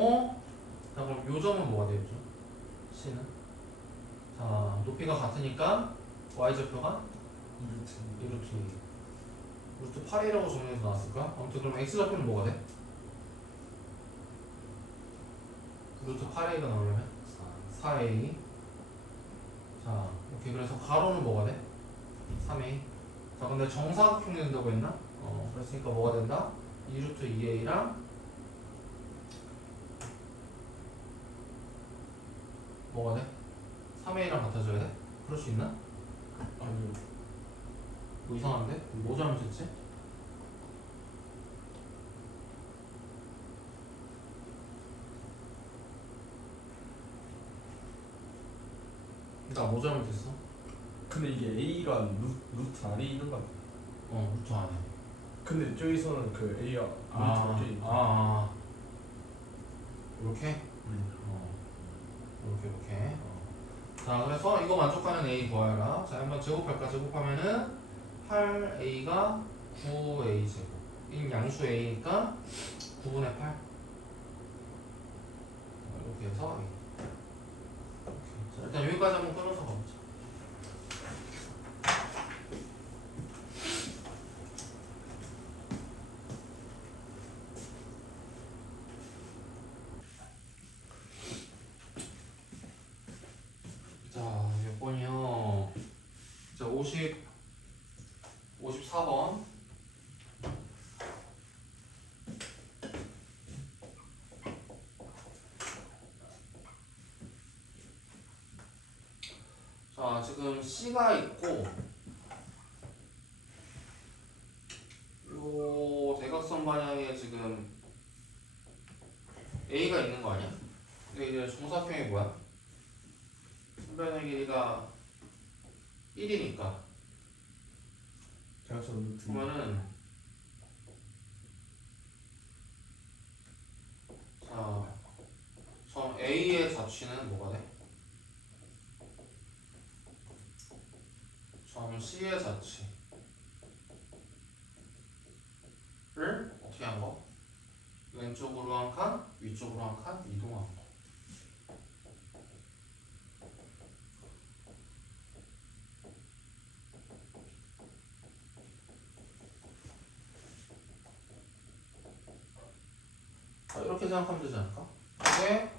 자, 그럼 요 점은 뭐가 되겠죠? C는? 자, 높이가 같으니까 Y좌표가 2루트 2. 루트 8이라고 정리해서 나왔을까? 아무튼 그럼 X좌표는 뭐가 돼? 루트 8A가 나오려면 4A. 자, 오케이. 그래서 가로는 뭐가 돼? 3A. 자, 근데 정사각형이 된다고 했나? 그랬으니까 뭐가 된다? 2루트 2A랑 뭐가 돼? 3A랑 같아져야 돼? 그럴 수 있나? 아니요. 뭐 이상한데? 뭐 잘못했지? 나 뭐 잘못했어? 근데 이게 A가 루트 안에 있는 거 같아. 루트 안에. 근데 저기서는 그 A가 루트 밖에 있는 이렇게? 이렇게. 자, 그래서 이거 만족하는 A 구하라. 자, 한번 제곱할까? 제곱하면은 8A가 9A 제곱. 인 양수 A니까 9분의 8. 이렇게 해서 A. 자, 일단 여기까지 한번 끊어서 가보자. 자, 몇 번이요? 자, 54번. 자, 지금 C가 있고 요 대각선 방향에 지금 A가 있는 거 아니야? 근데 이제 정사각형이 뭐야? 선변의 길이가 1이니까 대각선 루트. 그러면은 자, 점 A의 자취는 뭐가 돼? 점 C의 자취를 어떻게 한 거? 왼쪽으로 한 칸, 위쪽으로 한 칸 이동한 거. 자, 이렇게 생각하면 되지 않을까? 근데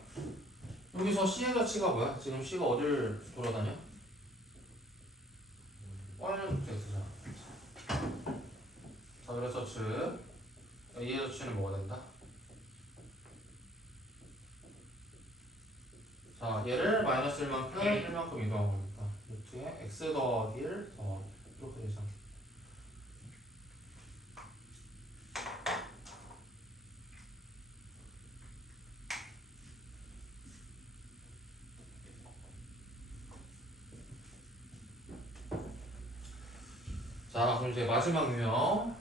여기서 C의 자취가 뭐야? 지금 C가 어딜 돌아다녀? Y는 루트 X잖아. 자, 그래서 즉 A의 자취는 뭐가 된다? 자, 얘를 마이너스 1만큼 1만큼 이동하고 있다. 루트에 x 더하기 1 더하기 이렇게 되잖아. 자, 그럼 이제 마지막 유형.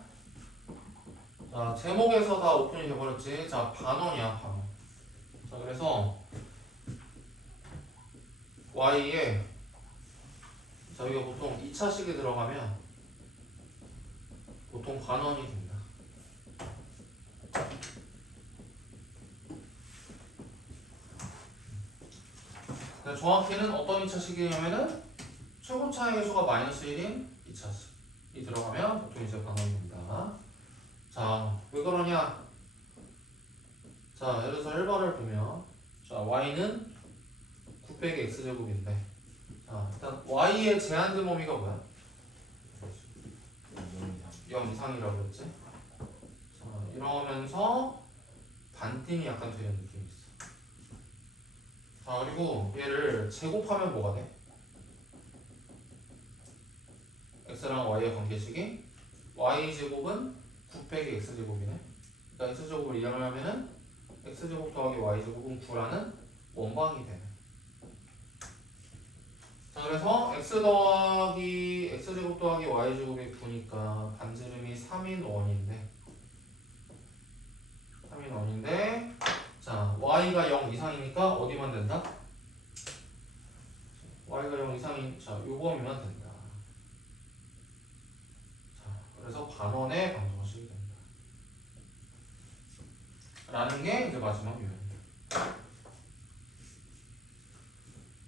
자, 제목에서 다 오픈이 돼버렸지. 자, 반원이야, 반원. 자, 그래서 y에 저희가 보통 2차식이 들어가면 보통 반원이 된다. 그러니까 정확히는 어떤 2차식이냐면은 최고 차의 개수가 마이너스 1인 2차식이 들어가면 보통 이제 반원이 된다. 자, 왜 그러냐? 자, 예를 들어서 1번을 보면 자, y는 9 빼기 x제곱인데 자, 일단 y의 제한된 범위가 뭐야? 0 이상이라고 그랬지? 자, 이러면서 반띵이 약간 되는 느낌이 있어. 자, 그리고 얘를 제곱하면 뭐가 돼? x랑 y의 관계식이 y제곱은 9 빼기 x제곱이네. 그러니까 x제곱을 이항을 하면은 x제곱 더하기 y제곱은 9라는 원방이 되네. 자, 그래서 x제곱 더하기 y제곱이 9니까 반지름이 3인 원인데 자, y가 0 이상이니까 어디만 된다? y가 0 이상인 자, 요 범위만 된다. 자, 그래서 반원의 방정식이 된다. 라는 게 이제 마지막 유형입니다.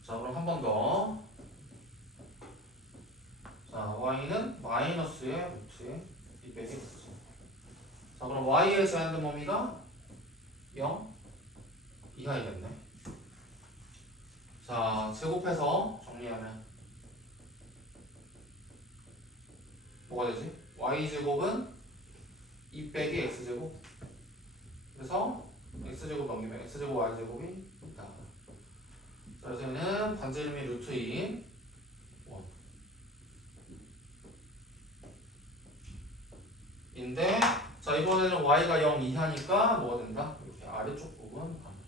자, 그럼 한 번 더. 자, y는 마이너스의 루트에 2 빼기 x. 자, 그럼 y의 제한된 범위가 0 이하이겠네. 자, 제곱해서 정리하면 뭐가 되지? y제곱은 2 빼기 x제곱. 그래서 x제곱 넘기면 x제곱 y제곱이 있다. 자, 그래서 얘는 반지름이 루트 2인 1 인데 자, 이번에는 y가 0 이하니까 뭐가 된다? 이렇게 아래쪽 부분 가면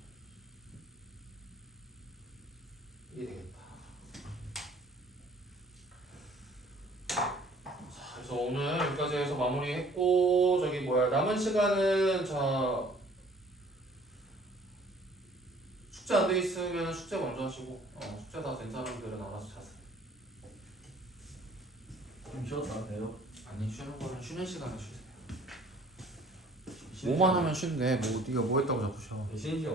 이게 되겠다. 자, 그래서 오늘 여기까지 해서 마무리했고 저기 뭐야 남은 시간은 자 숙제 안 돼 있으면 숙제 먼저 하시고 숙제 다 된 사람들은 알아서 자세요. 좀 쉬었다 돼요? 아니 쉬는 거는 쉬는 시간에 쉬세요. 뭐만 하면 쉬는데 뭐 네가 뭐 했다고 자꾸 쉬어. 쉬는 시간